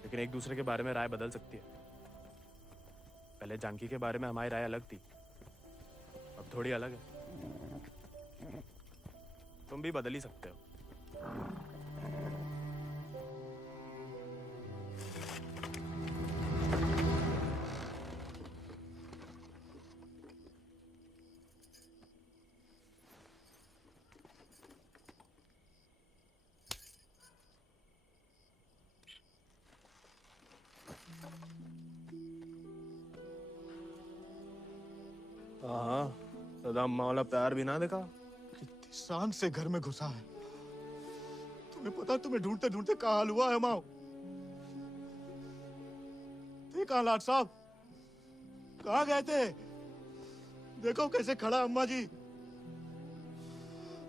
लेकिन एक दूसरे के बारे में राय बदल सकती है। पहले जानकी के बारे में हमारी राय अलग थी, अब थोड़ी अलग है। तुम भी बदल ही सकते हो। हाँ, सदा अम्मा वाला प्यार भी ना देखा। कितनी शान से घर में घुसा है। तुम्हें पता, तुम्हें ढूंढते ढूंढते कहाँ हाल हुआ है माओ। देखा लाट साहब, कहाँ गए थे? देखो कैसे खड़ा अम्मा जी।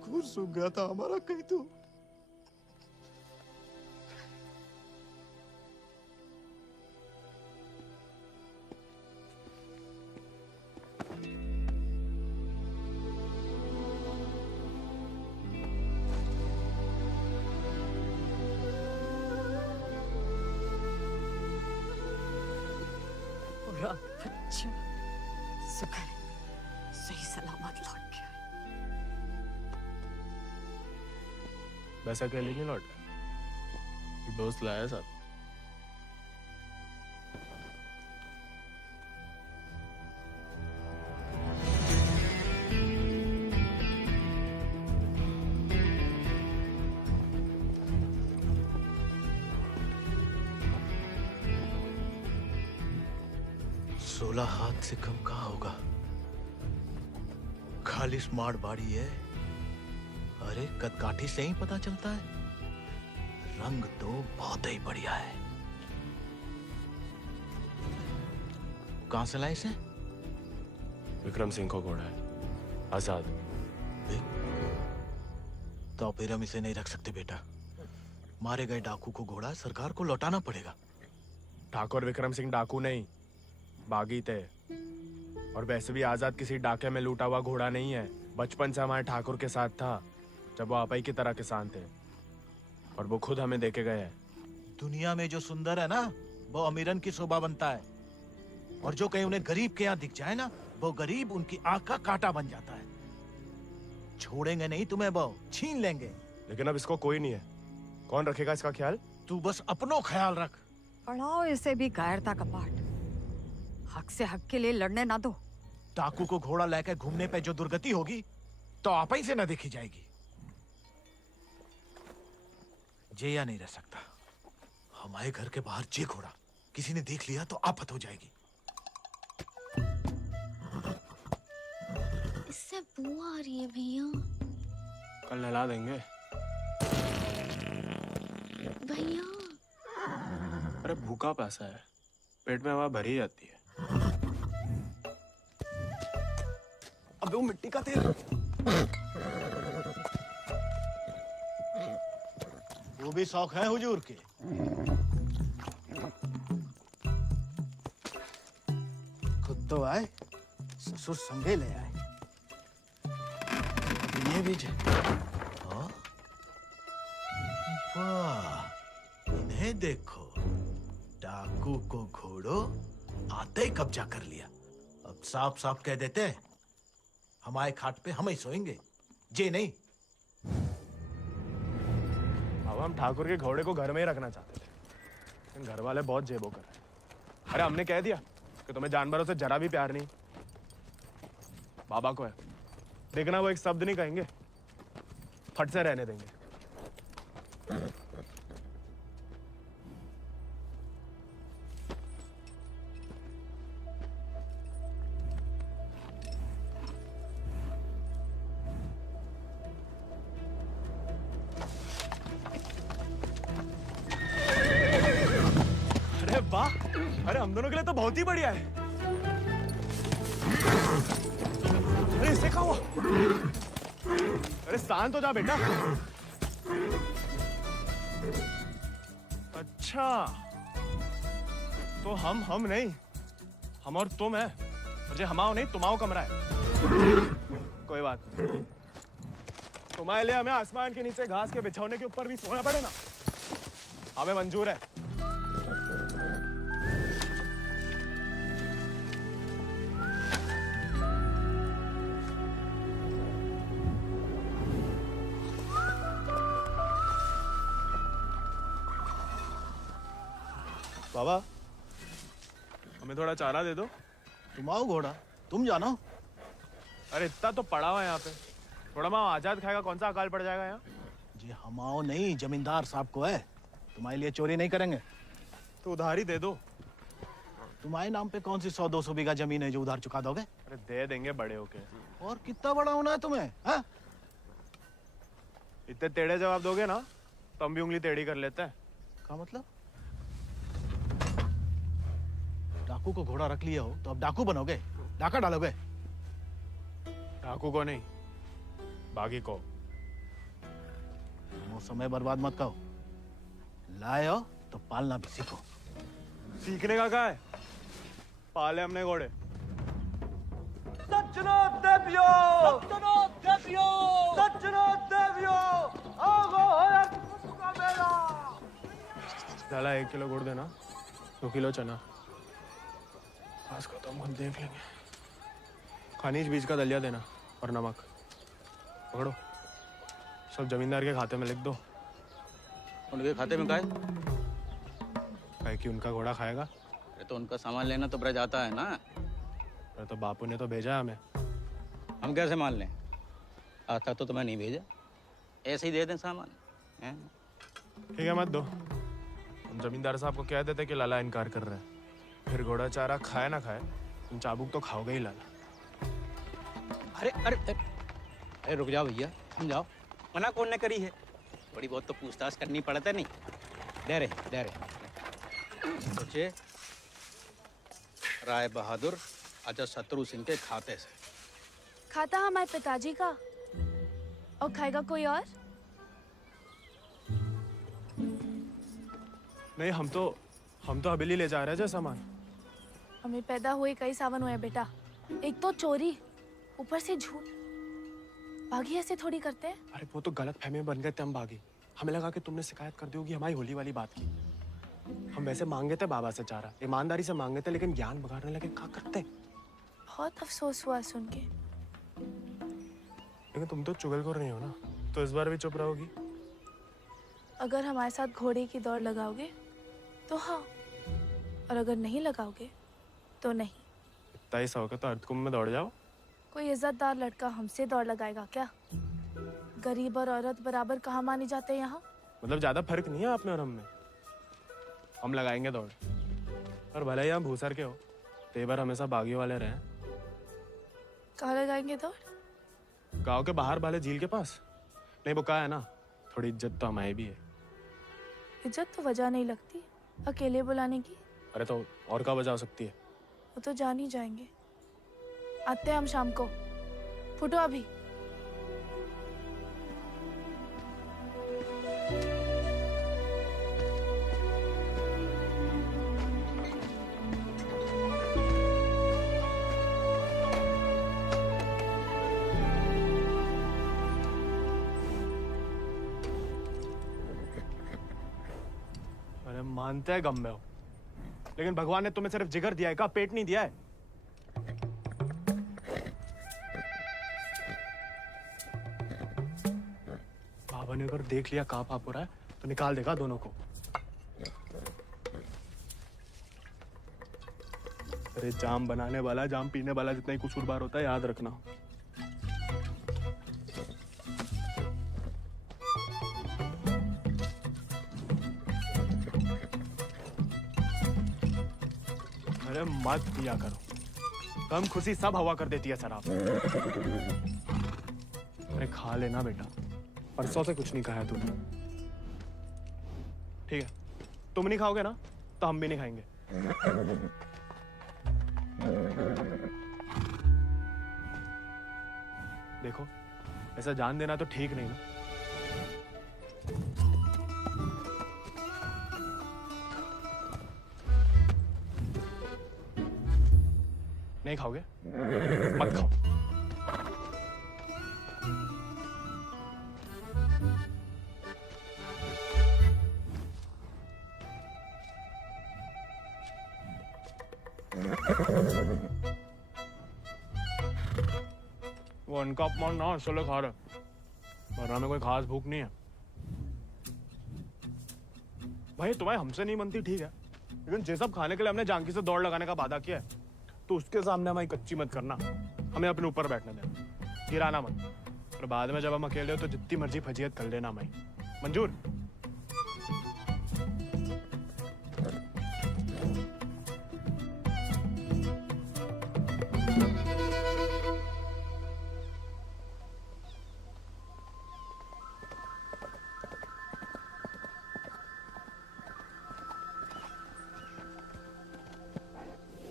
खून सूख गया था हमारा कहीं तो। बच्चा शुक्र है, सही सलामत लौट गया। वैसा अकेले नहीं लौटा, दोस्त लाया साथ। हाथ से कम कहाँ होगा? खाली स्मार्ट बाड़ी है। अरे कदकाठी से ही पता चलता है, रंग तो बहुत ही बढ़िया है। कहां से लाए इसे? विक्रम सिंह को घोड़ा है, आजाद। तो फिर हम इसे नहीं रख सकते बेटा। मारे गए डाकू को घोड़ा सरकार को लौटाना पड़ेगा। ठाकुर विक्रम सिंह डाकू नहीं, बागी थे। और वैसे भी आजाद किसी डाके में लूटा हुआ घोड़ा नहीं है। बचपन से हमारे ठाकुर के साथ था, जब वो आपई की तरह किसान थे, और वो खुद हमें देके गए हैं। दुनिया में जो सुंदर है ना, वो अमीरन की शोभा बनता है, और जो कहीं उन्हें गरीब के यहाँ दिख जाए ना, वो गरीब उनकी आंख का कांटा बन जाता है। छोड़ेंगे नहीं तुम्हें, वो छीन लेंगे। लेकिन अब इसको कोई नहीं है, कौन रखेगा इसका ख्याल? तू बस अपनो ख्याल रख। पढ़ाओ इसे भी कायरता का पाठ। हक से हक के लिए लड़ने ना दो। डाकू को घोड़ा लेकर घूमने पे जो दुर्गति होगी तो आप ही से न देखी जाएगी। जेया नहीं रह सकता। हमारे घर के बाहर जे घोड़ा किसी ने देख लिया तो आफत हो जाएगी। इससे बू आ रही है भैया। कल नहला देंगे। भैया अरे भूखा पैसा है, पेट में हवा भरी जाती है। अबे वो मिट्टी का तेल। वो भी शौक है हुजूर के। खुद तो आए, ससुर संगे ले आए। ये भी वाह, इन्हें देखो, डाकू को घोड़ो आते ही कब्जा कर लिया। अब साफ साफ कह देते हैं हमारे खाट पे हम ही सोएंगे, जे नहीं। अब हम ठाकुर के घोड़े को घर में ही रखना चाहते थे, लेकिन घर वाले बहुत जेबो कर रहे हैं। अरे हमने कह दिया कि तुम्हें जानवरों से जरा भी प्यार नहीं। बाबा को है, देखना वो एक शब्द नहीं कहेंगे, फट से रहने देंगे। अरे वाह, अरे हम दोनों के लिए तो बहुत ही बढ़िया है। अरे इससे क्या हुआ? अरे शांत हो जा बेटा। अच्छा तो हम नहीं, हम और तुम है, और जो हमाओ नहीं तुम्हाओ कमरा है। कोई बात नहीं, तुम्हारे लिए हमें आसमान के नीचे घास के बिछौने के ऊपर भी सोना पड़े ना, हमें मंजूर है। बाबा हमें थोड़ा चारा दे दो। तुम आओ घोड़ा, तुम जानो। अरे इतना तो पड़ा हुआ है यहाँ पे, थोड़ा माँ आजाद खाएगा, कौन सा अकाल पड़ जाएगा यहाँ। जी हमाओ नहीं, जमींदार साहब को है, तुम्हारे लिए चोरी नहीं करेंगे। तो उधार ही दे दो। तुम्हारे नाम पे कौन सी 100-200 बीघा जमीन है जो उधार चुका दोगे? अरे दे देंगे बड़े होके। और कितना बड़ा होना है तुम्हें? हाँ? इतने टेढ़े जवाब दोगे ना तो हम भी उंगली टेढ़ी कर लेते हैं। क्या मतलब? डाकू को घोड़ा रख लिया हो तो अब डाकू बनोगे, डाका डालोगे? डाकू को नहीं, बागी को। वो समय बर्बाद मत करो, लाए हो तो पालना भी सीखो। सीखने का क्या है, पाले हमने घोड़े। सज्जनों देवियों, सज्जनों देवियों, सज्जनों देवियों, आओ है का मेला। डाला 1 किलो गुड़ देना, 2 किलो चना। आज को तो हम खुद देख लेंगे। खनिज बीज का दलिया देना और नमक। पकड़ो, सब जमींदार के खाते में लिख दो। उनके खाते में काहे? काहे कि उनका घोड़ा खाएगा। अरे तो उनका सामान लेना तो ब्रज आता है ना। अरे तो बापू ने तो भेजा हमें। हम कैसे मान लें? आता तो तुम्हें नहीं भेजा, ऐसे ही दे दें सामान। ठीक है मत दो, हम जमींदार साहब को कह देते कि लाला इनकार कर रहे हैं, फिर घोड़ा चारा खाए ना खाए तुम चाबुक तो खाओगे ही लाला। अरे अरे अरे रुक जाओ भैया, समझाओ। मना कौन ने करी है? थोड़ी बहुत तो पूछताछ करनी पड़ता नहीं। डरे डरे सोचे राय बहादुर अजय शत्रु सिंह के खाते से। खाता हमारे पिताजी का, और खाएगा कोई और? नहीं, हम तो हवेली ले जा रहे हैं सामान। हमें पैदा हुए कई सावन हुए बेटा, एक तो चोरी, ऊपर से झूठ। बागी ऐसे थोड़ी करते हैं। अरे वो तो गलत फहमी में बन गए थे हम बागी। हमें लगा कि तुमने शिकायत कर दी होगी हमारी होली वाली बात की। हम वैसे मांगे थे बाबा से चारा, ईमानदारी से मांगे थे, लेकिन ज्ञान बगाड़ने लगे। क्या करते? बहुत अफसोस हुआ सुन के। लेकिन तुम तो चुगलखोर नहीं हो ना, तो इस बार भी चुप रहोगी? अगर हमारे साथ घोड़े की दौड़ लगाओगे तो हाँ, और अगर नहीं लगाओगे तो नहीं। इतना ही शौक है तो अर्धकुंभ में दौड़ जाओ। कोई इज्जतदार लड़का हमसे दौड़ लगाएगा क्या? गरीब और औरत बराबर कहाँ माने जाते हैं यहाँ? मतलब ज्यादा फर्क नहीं है आप में और हम में। हम लगाएंगे दौड़, और भले ही हम भूसर के हो, तेवर हमेशा बागियों वाले रहे। कहाँ लगाएंगे दौड़? गांव के बाहर वाले झील के पास। नहीं वो कहा है ना, थोड़ी इज्जत तो हमारी भी है। इज्जत तो वजह नहीं लगती अकेले बुलाने की। अरे तो और क्या वजह हो सकती है? वो तो जान ही जाएंगे। आते हैं हम शाम को। फुटो अभी। अरे मानते हैं गम में हो, लेकिन भगवान ने तुम्हें सिर्फ जिगर दिया है, का पेट नहीं दिया है। बाबा ने अगर देख लिया कहाँ पाप हो रहा है तो निकाल देगा दोनों को। अरे जाम बनाने वाला जाम पीने वाला जितना ही कसूरवार होता है, याद रखना। अरे मत पिया करो, कम खुशी सब हवा कर देती है शराब। अरे खा लेना बेटा, परसों से कुछ नहीं खाया तूने। ठीक है, तुम नहीं खाओगे ना तो हम भी नहीं खाएंगे। देखो ऐसा जान देना तो ठीक नहीं ना। नहीं खाओगे? मत खाओ। वो उनका अपमान ना चलो खा रहे, वरना में कोई खास भूख नहीं है। भाई तुम्हें हमसे नहीं बनती ठीक है, लेकिन ये सब खाने के लिए हमने जानकी से दौड़ लगाने का वादा किया है, तो उसके सामने हमारी कच्ची मत करना। हमें अपने ऊपर बैठने देना, गिराना मत। और बाद में जब हम अकेले हो तो जितनी मर्जी फजीयत कर लेना हमारी। मंजूर?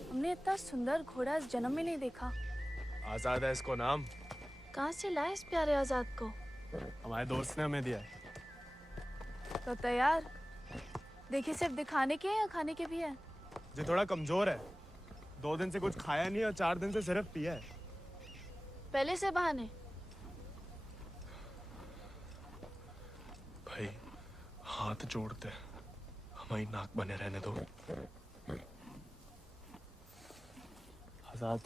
हमने इतना सुंदर घोड़ा इस जन्म में नहीं देखा। आजाद है इसको नाम। कहाँ से लाए इस प्यारे आजाद को? हमारे दोस्त ने हमें दिया है। तो तैयार। देखिए सिर्फ दिखाने के हैं या खाने के भी हैं? जो थोड़ा कमजोर है, 2 दिन से कुछ खाया नहीं और 4 दिन से सिर्फ पिया है। पहले से बहाने। भाई हाथ जोड़ते हमारी नाक बने रहने दो। आजाद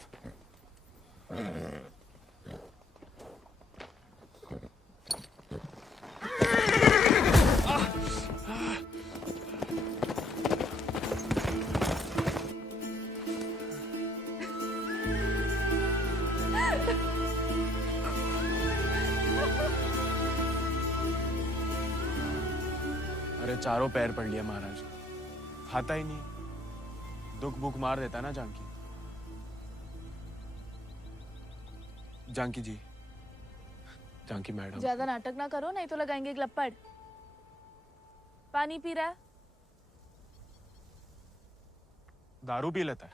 अरे चारों पैर पड़ लिया महाराज, खाता ही नहीं। दुख भूख मार देता ना जानकी। जानकी जी, जानकी मैडम। ज्यादा नाटक ना करो नहीं तो लगाएंगे ग्लप्पड़। पानी पी रहा है? दारू पी लेता है।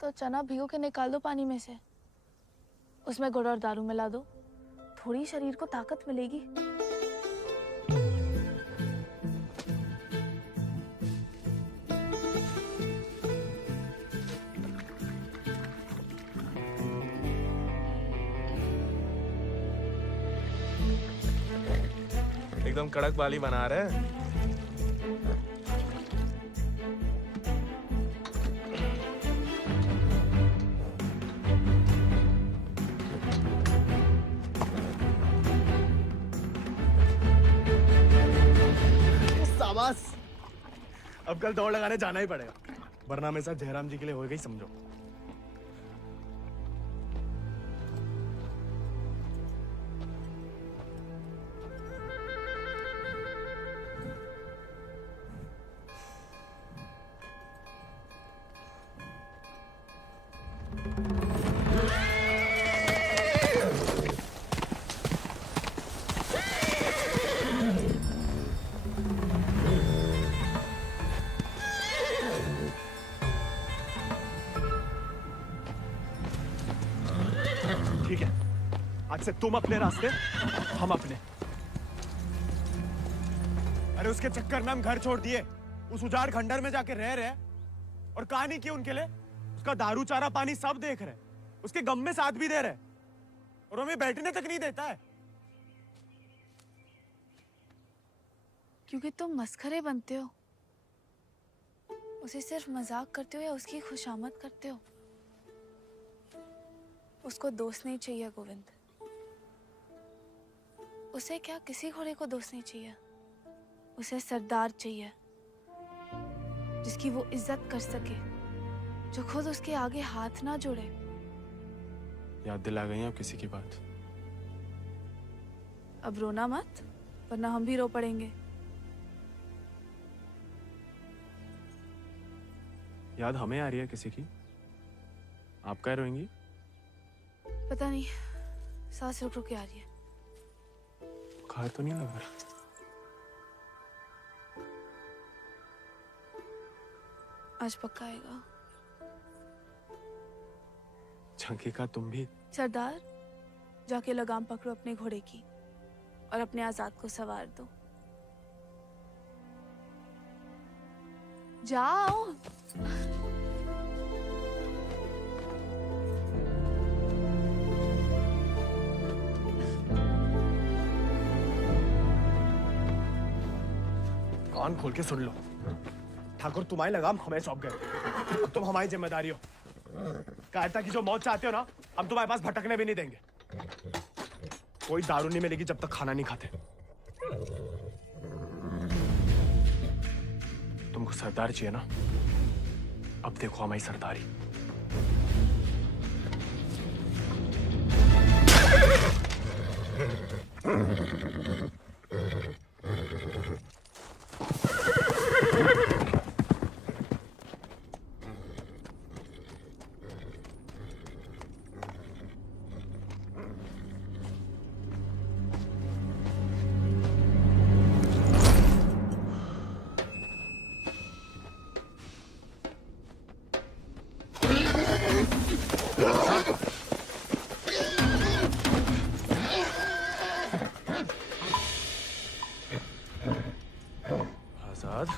तो चना भिगो के निकाल दो पानी में से, उसमें गुड़ और दारू मिला दो, थोड़ी शरीर को ताकत मिलेगी। एकदम कड़क वाली बना रहे हैं। अब कल दौड़ लगाने जाना ही पड़ेगा, वरना मेरे साथ जयराम जी के लिए हो गई समझो। ठीक है, आज से तुम अपने रास्ते, हम अपने। अरे उसके चक्कर में हम घर छोड़ दिए, उस उजाड़ खंडर में जाके रह रहे और कहानी की उनके लिए उसका दारू चारा पानी सब देख रहे, उसके गम में साथ भी दे रहे और हमें बैठने तक नहीं देता है। क्योंकि तुम मस्खरे बनते हो, उसे सिर्फ मजाक करते हो या उसकी खुशामद करते हो। उसको दोस्त नहीं चाहिए गोविंद, उसे क्या किसी घोड़े को दोस्त नहीं चाहिए, उसे सरदार चाहिए जिसकी वो इज्जत कर सके, जो खुद उसके आगे हाथ ना जोड़े। याद दिला गई आप किसी की बात। अब रोना मत, वरना हम भी रो पड़ेंगे। याद हमें आ रही है किसी की, आप क्या रोएंगी? पता नहीं, सांस रुक रुक के आ रही है। बुखार तो नहीं लग रहा? आज पक्का आएगा। झंकी का तुम भी। सरदार, जाके लगाम पकड़ो अपने घोड़े की और अपने आजाद को सवार दो। जाओ। कान खोल के सुन लो, ठाकुर तुम्हारी लगाम हमें सौंप गए, अब तुम हमारी जिम्मेदारी हो। कायरता की जो मौत चाहते हो ना, हम तुम्हारे पास भटकने भी नहीं देंगे। कोई दारू नहीं मिलेगी जब तक खाना नहीं खाते। तुमको सरदार चाहिए ना, अब देखो हमारी सरदारी। आजाद,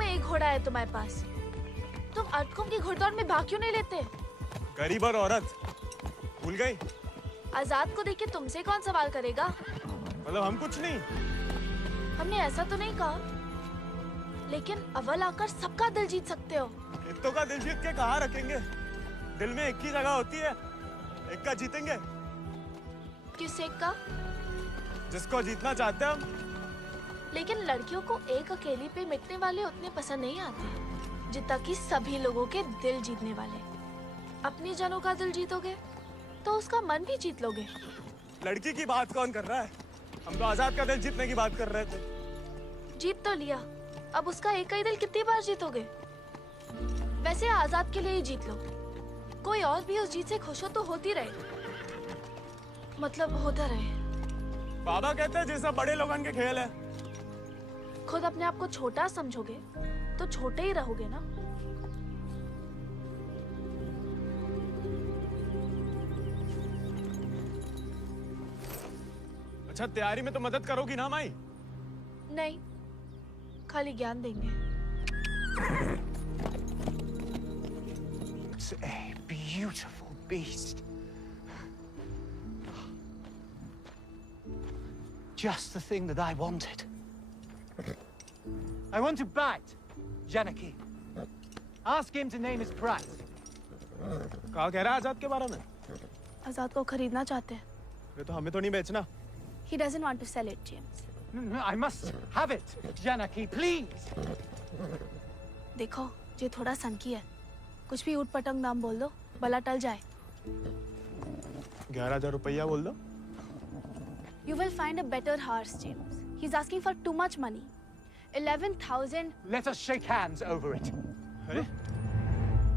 में एक घोड़ा है तुम्हारे पास, तुम अर्थकुंभ की घुड़दौड़ में भाग क्यों नहीं लेते? गरीब और औरत भूल गई? आजाद को देख के तुमसे कौन सवाल करेगा? मतलब हम कुछ नहीं? हमने ऐसा तो नहीं कहा, लेकिन अव्वल आकर सबका दिल जीत सकते हो। इत्तों का दिल जीत के कहाँ रखेंगे? दिल में एक ही जगह होती है, एक का जीतेंगे। किस एक का? जिसको जीतना चाहते हैं हम। लेकिन लड़कियों को एक अकेली पे मिटने वाले उतने पसंद नहीं आते जितना कि सभी लोगों के दिल जीतने वाले। अपनी जनों का दिल जीतोगे तो उसका मन भी जीत लोगे। लड़की की बात कौन कर रहा है? हम तो आजाद का दिल जीतने की बात कर रहे थे। जीत तो लिया, अब उसका एक ही दिल कितनी बार जीतोगे? वैसे आजाद के लिए ही जीत लो, कोई और भी उस जीत से खुश हो तो होती रहे, मतलब होता रहे। बाबा कहते हैं जैसा बड़े लोगन के खेल है। खुद अपने आप को छोटा समझोगे तो छोटे ही रहोगे ना। अच्छा, तैयारी में तो मदद करोगी ना माई? नहीं, खाली ज्ञान देंगे। It's a beautiful beast. Just the thing that I wanted. I want to bite Janaki. Ask him to name his price. कहा कह रहा है आजाद के बारे में? आजाद को खरीदना चाहते हैं। ये तो हमें तो नहीं बेचना। He doesn't want to sell it, James. No, I must have it, Janaki, please. देखो, ये थोड़ा सनकी है, कुछ भी ऊट पटंग नाम बोल दो, भला टल जाए। 11,000 रुपया बोल दो। You will find a better horse, James. He's asking for too much money. 11,000. Let us shake hands over it. अरे?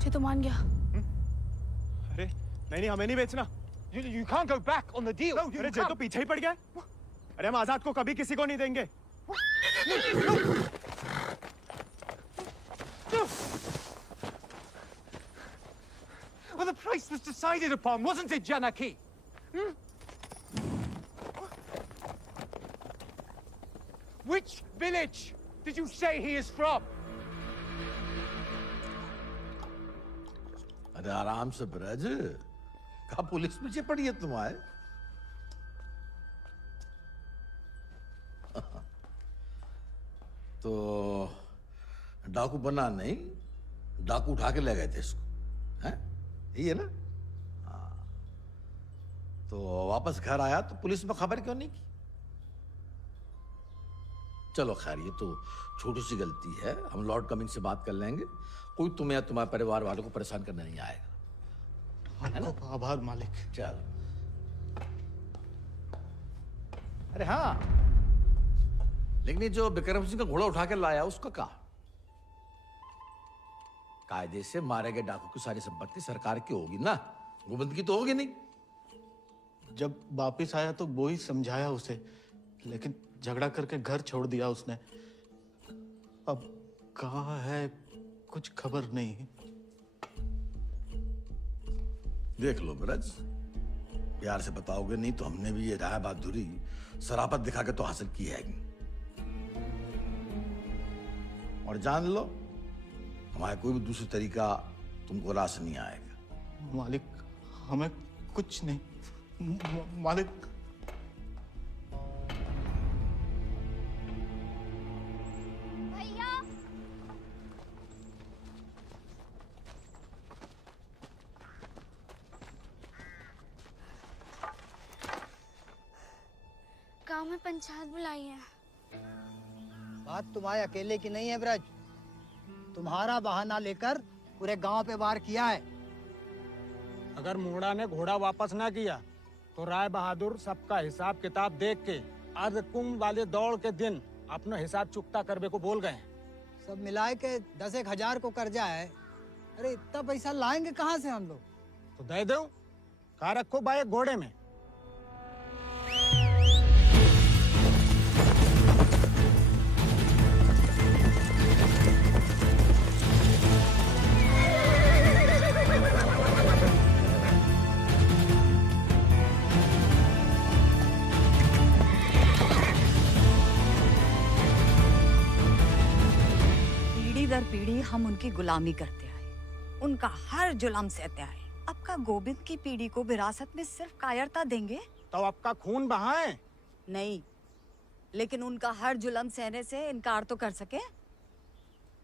ये तो मान गया। अरे, नहीं हमें नहीं बेचना। You can't go back on the deal. अरे जे तो पीछे ही पड़ गया। अरे हम आजाद को कभी किसी को नहीं देंगे। Well, the price was decided upon, wasn't it, Janaki? Which village did you say he is from? अरे आराम से ब्रज, कहा पुलिस पीछे पड़ी है तुम्हारे? तो डाकू बना नहीं, डाकू उठा के ले गए थे इसको, हैं? यही है ना? हाँ। तो वापस घर आया तो पुलिस में खबर क्यों नहीं की? चलो खैर, ये तो छोटी सी गलती है, हम लॉर्ड कमिंग से बात कर लेंगे। कोई तुम्हें या तुम्हारे परिवार वालों को परेशान करने नहीं आएगा। है ना? आभार मालिक। चल। अरे हाँ, लेकिन ये जो बिक्रम सिंह का घोड़ा उठा के लाया उसका कहा? कायदे से मारे गए डाकू की सारी संपत्ति सरकार की होगी ना, गोविंद की तो होगी नहीं। जब वापिस आया तो वो ही समझाया उसे, लेकिन झगड़ा करके घर छोड़ दिया उसने। अब कहाँ है कुछ खबर नहीं। देख लो ब्रज, प्यार से बताओगे नहीं तो हमने भी ये राय बहादुरी शराफत दिखा के तो हासिल की है। और जान लो, हमारा कोई भी दूसरी तरीका तुमको रास नहीं आएगा। मालिक, हमें कुछ नहीं। मालिक, भैया, गांव में पंचायत बुलाई है। बात तुम्हारे अकेले की नहीं है ब्रज, तुम्हारा बहाना लेकर पूरे गांव पे वार किया है। अगर मूड़ा ने घोड़ा वापस ना किया तो राय बहादुर सबका हिसाब किताब देख के अर्धकुंभ वाले दौड़ के दिन अपना हिसाब चुकता करने को बोल गए। सब मिलाए के 10,000 को कर्जा है। अरे इतना पैसा लाएंगे कहाँ से हम लोग? तो दे दो, कहा रखो भाई घोड़े में। दर पीढ़ी हम उनकी गुलामी करते आए, उनका हर जुल्म सहते आए। अब का गोविंद की पीढ़ी को विरासत में सिर्फ कायरता देंगे तो आपका खून बहाए? नहीं, लेकिन उनका हर जुल्म सहने से इनकार तो कर सके।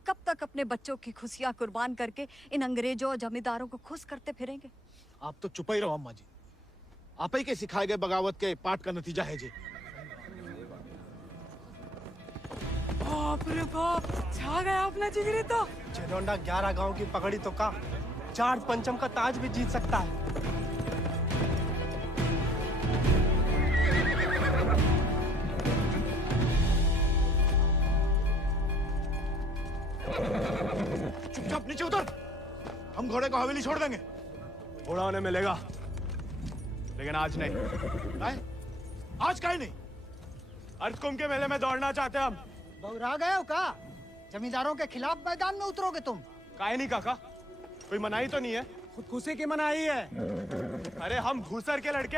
कब तक अपने बच्चों की खुशियां कुर्बान करके इन अंग्रेजों और जमींदारों को खुश करते फिरेंगे? आप तो चुप ही रहो अम्मा जी। आप ही के सिखाए गए बगावत के पाठ का नतीजा है जी। बाप रे बाप, छा गया अपना जिगरी तो। जेलोंडा 11 गांव की पगड़ी तो का चार पंचम का ताज भी जीत सकता है। चुपचाप नीचे उतर, हम घोड़े को हवेली छोड़ देंगे। घोड़ा उन्हें मिलेगा, लेकिन आज नहीं। आज काहे नहीं? अर्धकुंभ के मेले में दौड़ना चाहते हैं हम। बौरा गए हो का? जमींदारों के खिलाफ मैदान में उतरोगे तुम? काहे नहीं काका, कोई मनाही तो नहीं है? खुदकुशी की मनाही है। अरे हम घूसर के लड़के,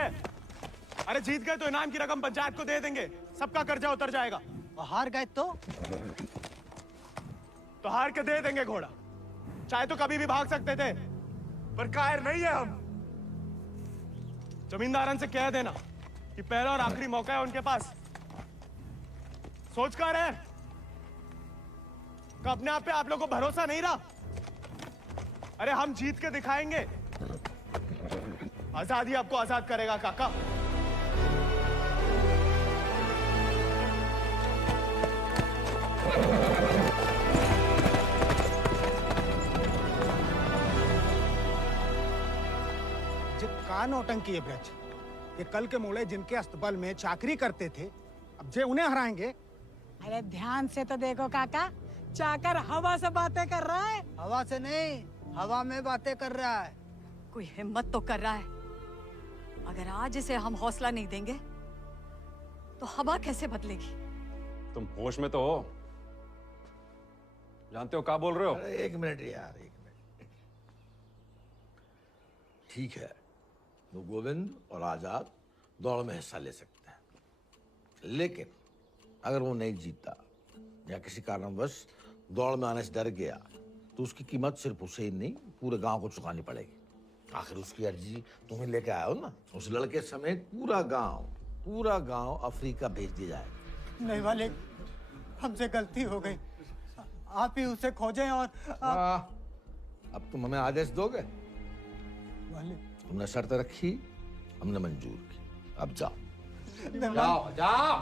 अरे जीत गए तो इनाम की रकम पंचायत को दे देंगे, सबका कर्जा उतर जाएगा। और हार गए तो हार के दे देंगे घोड़ा। चाहे तो कभी भी भाग सकते थे, पर कायर नहीं है हम। जमींदारन से कह देना कि पहला और आखिरी मौका है उनके पास। सोच कर है कि अपने आप पे आप लोगों को भरोसा नहीं रहा। अरे हम जीत के दिखाएंगे, आजादी आपको आजाद करेगा काका। का नौटंकी है ब्रज, ये कल के मोड़े जिनके अस्तबल में चाकरी करते थे, अब जे उन्हें हराएंगे। अरे ध्यान से तो देखो काका, चाकर हवा से बातें कर रहा है। हवा से नहीं, हवा में बातें कर रहा है। कोई हिम्मत तो कर रहा है। अगर आज इसे हम हौसला नहीं देंगे तो हवा कैसे बदलेगी? तुम होश में तो हो? जानते हो क्या बोल रहे हो? अरे एक मिनट यार, एक मिनट। ठीक है, वो गोविंद और आजाद दौड़ में हिस्सा ले सकते हैं, लेकिन अगर वो नहीं जीता या किसी कारणवश दौड़ में आने से डर गया तो उसकी कीमत सिर्फ उसे ही नहीं, पूरे गांव को चुकानी पड़ेगी। आखिर उसकी अर्जी तुम्हें लेके आए हो ना। उस लड़के समेत पूरा गांव अफ्रीका भेज दिया जाएगा। नहीं वाले, हमसे गलती हो गई, आप ही उसे खोजें। और अब तुम हमें आदेश दोगे? वाले, तुमने शर्त रखी, हमने मंजूर की, अब जाओ। नहीं, जाओ जाओ।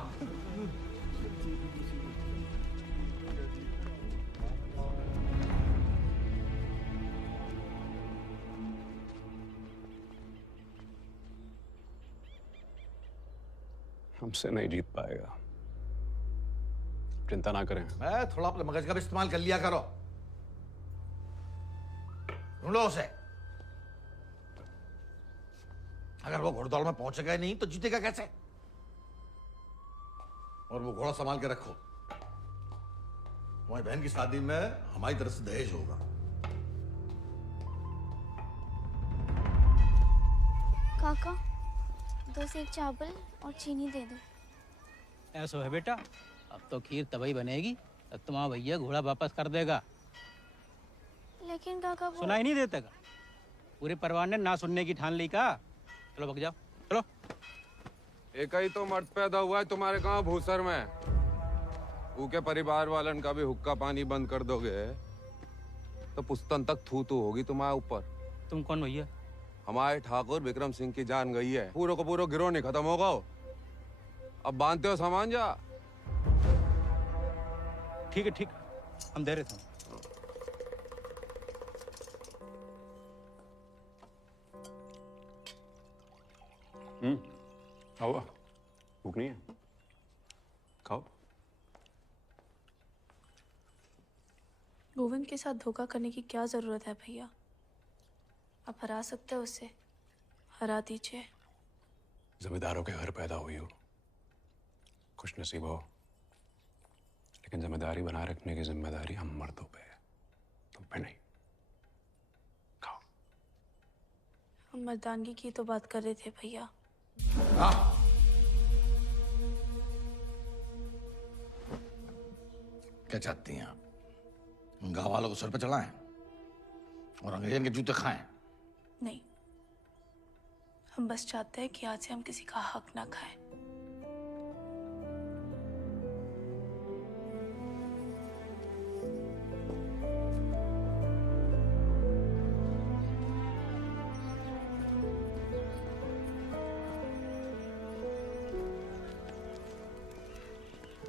हमसे नहीं जीत पाएगा, चिंता ना करें। मैं थोड़ा अपने मगज का भी इस्तेमाल कर लिया करो। ढूंढो उसे। अगर वो घोड़दौड़ में पहुंचेगा नहीं तो जीतेगा कैसे? और वो घोड़ा संभाल के रखो, तुम्हारी बहन की शादी में हमारी तरफ से दहेज होगा। काका, 2 सेक चावल और चीनी दे दो। ऐसा है बेटा, अब तो खीर तभी बनेगी तब तुम्हारा भैया घोड़ा वापस कर देगा। लेकिन काका वो... सुनाई नहीं देता का? पूरे परिवार ने ना सुनने की ठान ली का। चलो भग जाओ, चलो। एक ही तो मर्द पैदा हुआ है तुम्हारे गांव भूसर में। ऊके परिवार वालन का भी हुक्का पानी बंद कर दोगे तो पुस्तन तक थू थू होगी तुम्हारे ऊपर। तुम कौन भैया? हमारे ठाकुर विक्रम सिंह की जान गई है, पूरा को पूरा गिरोह नहीं खत्म होगा। अब बांधते हो सामान जा। ठीक है, ठीक, हम दे रहे थे। खाओ, भूख नहीं है? खाओ। गोविंद के साथ धोखा करने की क्या जरूरत है भैया? आप हरा सकते हो उसे, हरा दीजिए। जमींदारों के घर पैदा हुई हो, खुश नसीब हो, लेकिन जिम्मेदारी बनाए रखने की जिम्मेदारी हम मर्दों पे है, तुम पे नहीं। खाओ। हम मर्दानगी की तो बात कर रहे थे भैया। क्या चाहती हैं आप? गाँव वालों को सर पे चढ़ाएं और अंग्रेजन के जूते खाएं। नहीं, हम बस चाहते हैं कि आज से हम किसी का हक ना खाएं।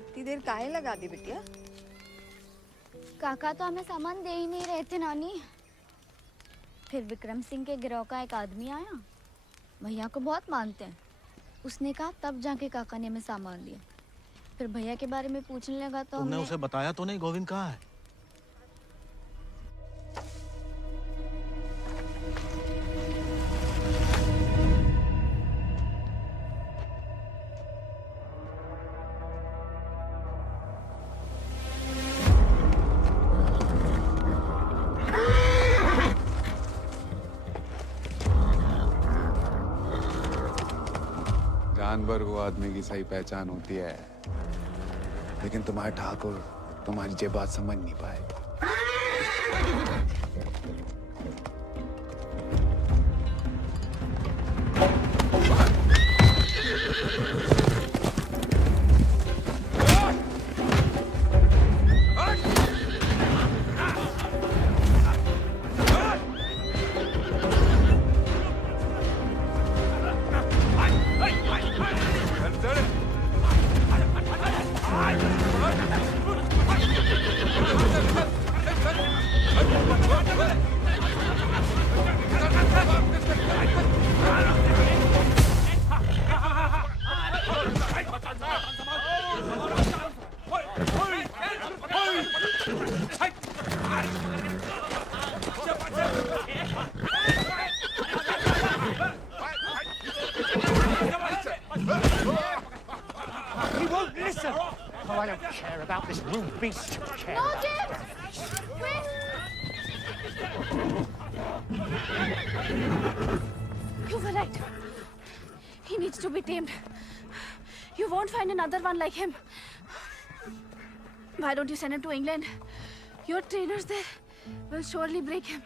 इतनी देर काहे लगा दी बिटिया? काका तो हमें सामान दे ही नहीं रहे थे नानी। फिर विक्रम सिंह के गिरोह का एक आदमी आया, भैया को बहुत मानते हैं। उसने कहा तब जाके काका ने हमें सामान दिया। फिर भैया के बारे में पूछने लगा तो तुमने हमने उसे बताया तो नहीं गोविंद कहाँ है? जानवर को आदमी की सही पहचान होती है, लेकिन तुम्हारे ठाकुर तुम्हारी ये बात समझ नहीं पाए। He won't listen. Oh, I don't care about this little beast. No, James! Wait! You were right. He needs to be tamed. You won't find another one like him. Why don't you send him to England? Your trainers there will surely break him.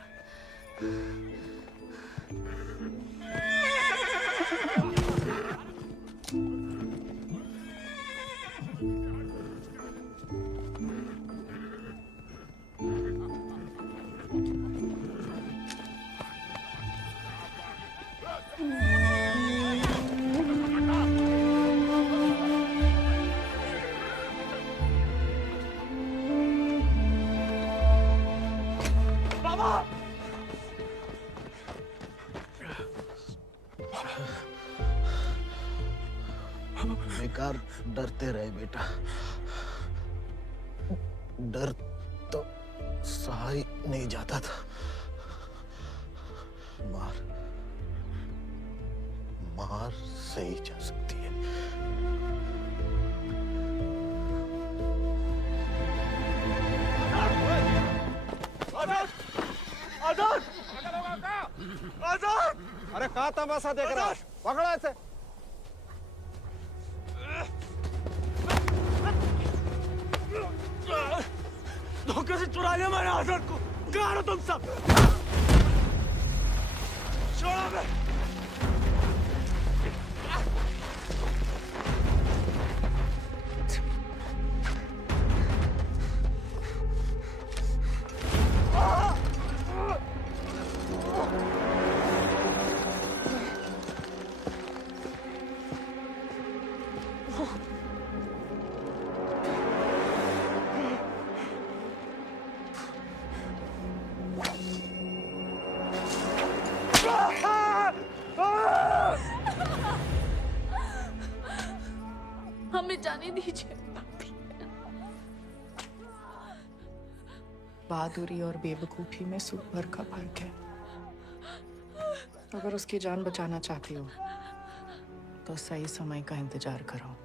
बेकार डरते रहे बेटा। डर तो सहा ही नहीं जाता था। मार सही जा सकती है। आजाद! आजाद! अरे कहाँ तमाशा देख रहा है? पकड़ो ऐसे। धोखे से चुरा लिया मैंने आजाद को। कहाँ हो तुम सब? छोड़ो बे। हमें जाने दीजिए। बहादुरी और बेवकूफी में सूप भर का फर्क है। अगर उसकी जान बचाना चाहती हो तो सही समय का इंतजार करो।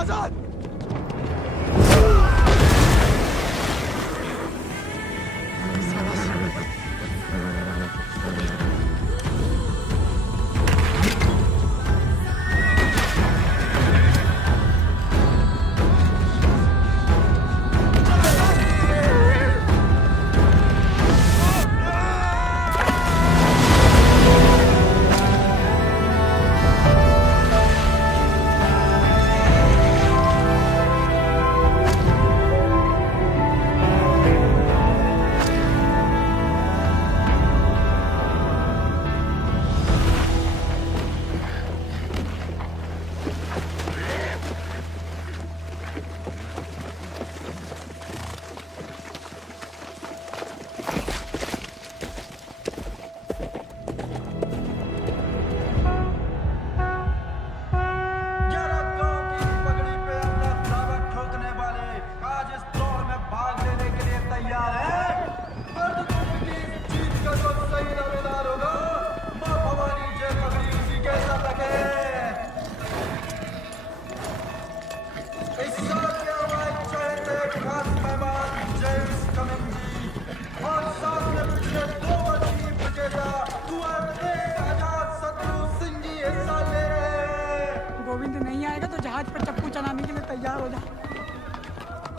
आजाद गोविंद नहीं आएगा तो जहाज पर चप्पू चलाने के लिए तैयार हो जा।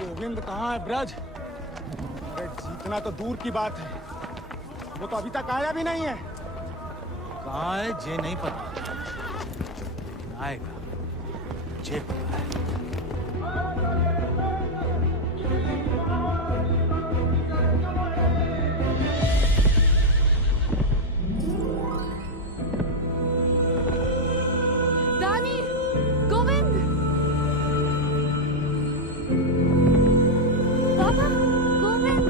गोविंद कहाँ है ब्रज? अरे जीतना तो दूर की बात है, वो तो अभी तक आया भी नहीं है। कहाँ है जे नहीं पता, आएगा जे पता है। रानी, गोविंद, पापा, गोविंद,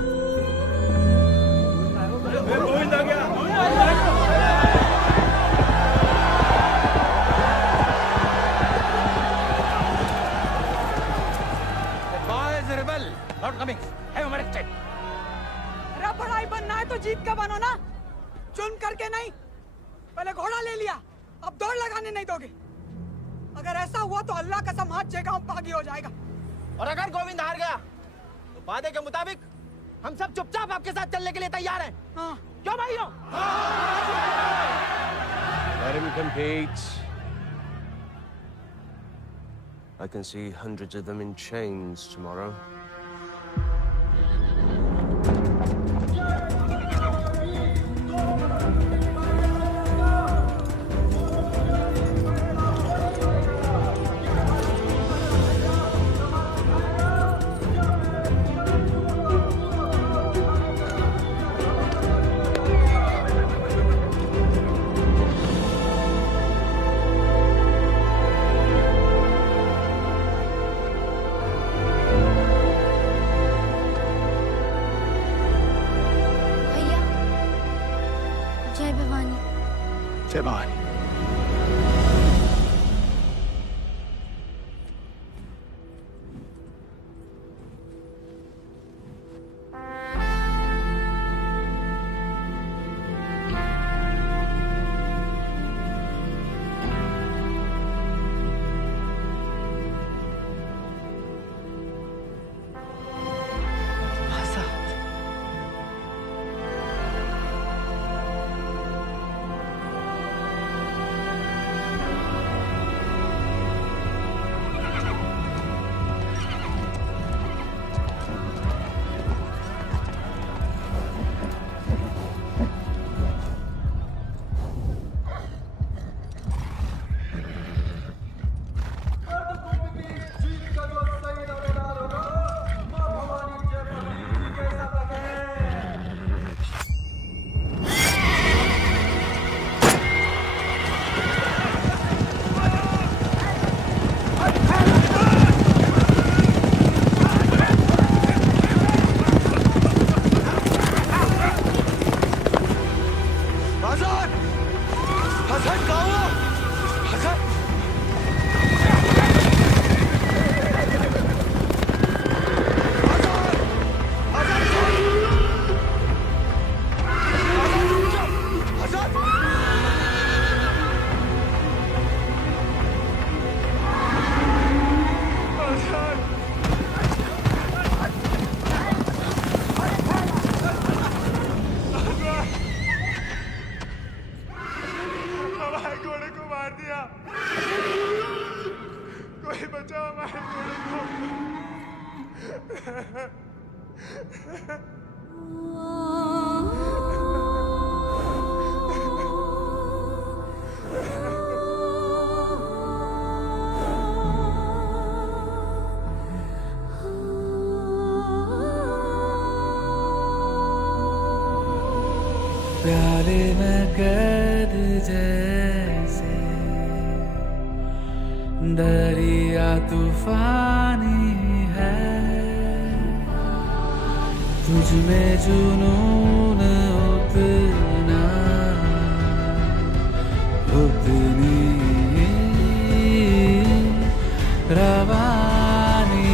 गोविंद आ गया। Not coming. Have a minute check. अरे बड़ाई बनना है तो जीत का बनो ना, चुन करके नहीं। पहले घोड़ा ले लिया, अब दौड़ लगाने नहीं दोगे। अगर ऐसा हुआ तो अल्लाह कसम हाथ जगह बागी हो जाएगा। और अगर गोविंद हार गया तो वादे के मुताबिक हम सब चुपचाप आपके साथ चलने के लिए तैयार हैं। हाँ। क्यों भाइयों? Let him compete. I can see hundreds of them in chains tomorrow. जय भवानी। जय भवानी। प्याले में कैद जैसे दरिया तूफानी है, तुझ में जुनून उतना उतनी रवानी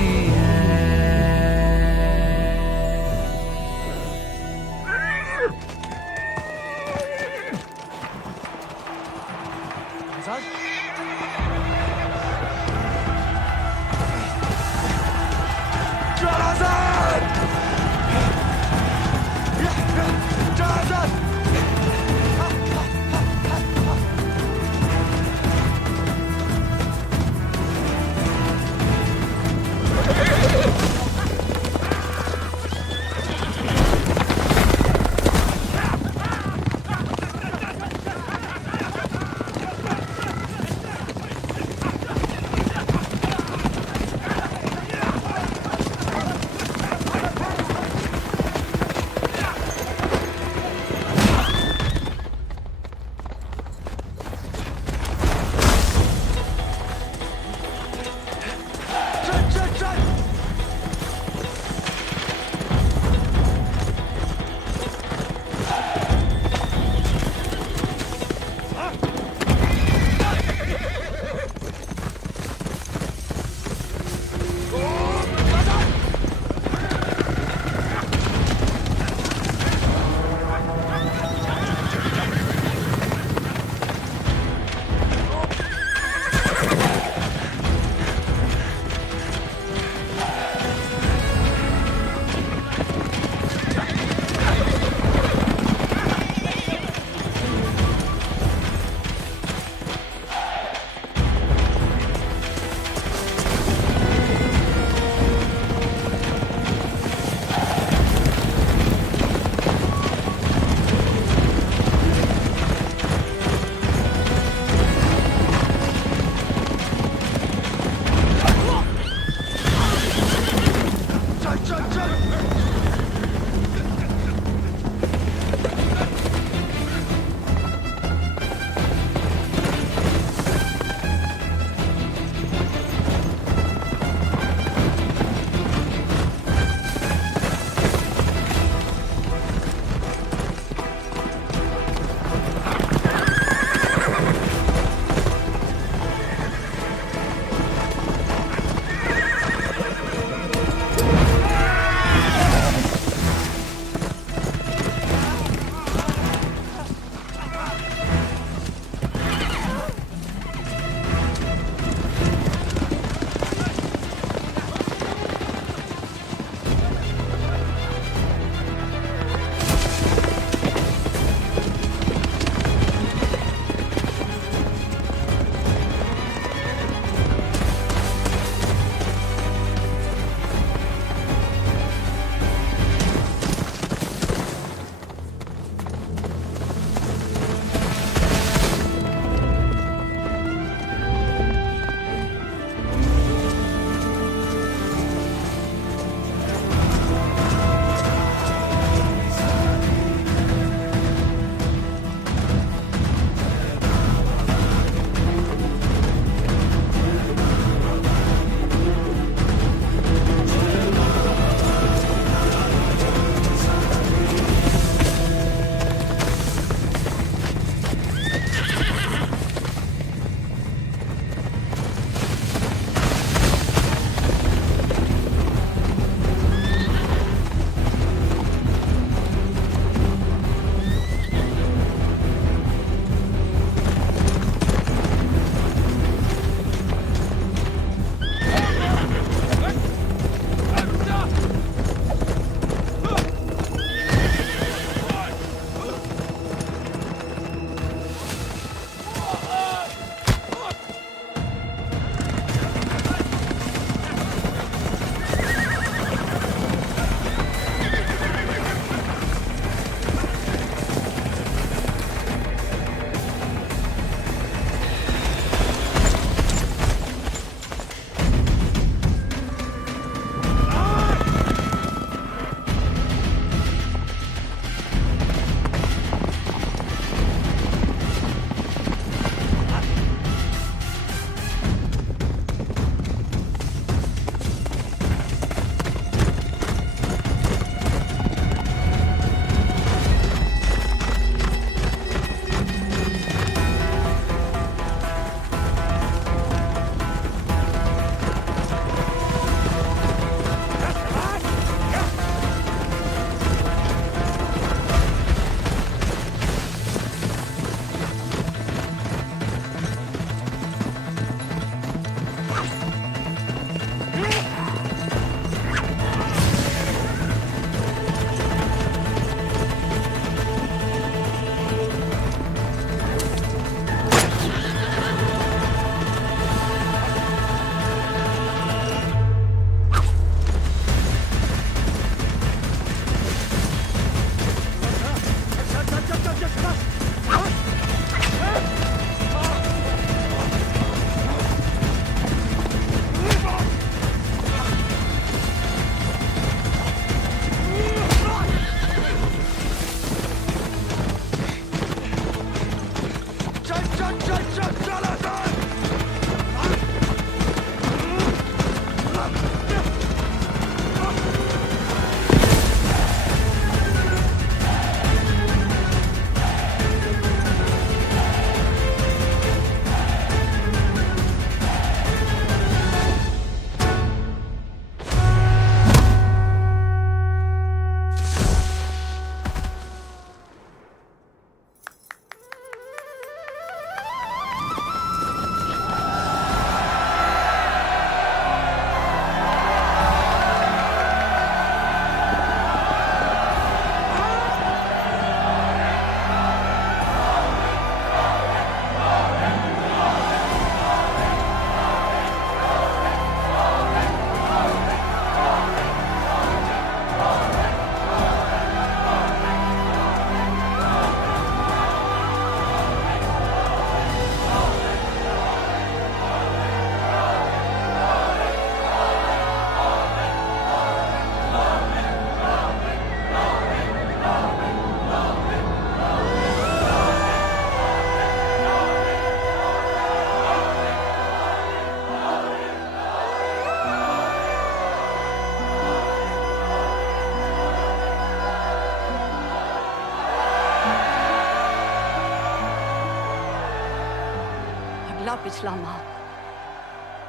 अगला पिछला माह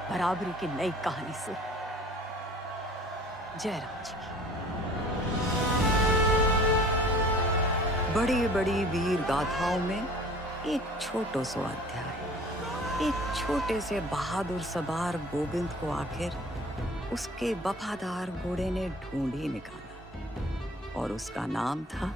बराबरी की नई कहानी शुरू। जयराम जी की बड़ी बड़ी वीर गाथाओं में एक छोटो सो अध्याय, एक छोटे से बहादुर सवार गोविंद को आखिर उसके वफादार घोड़े ने ढूंढ ही निकाला और उसका नाम था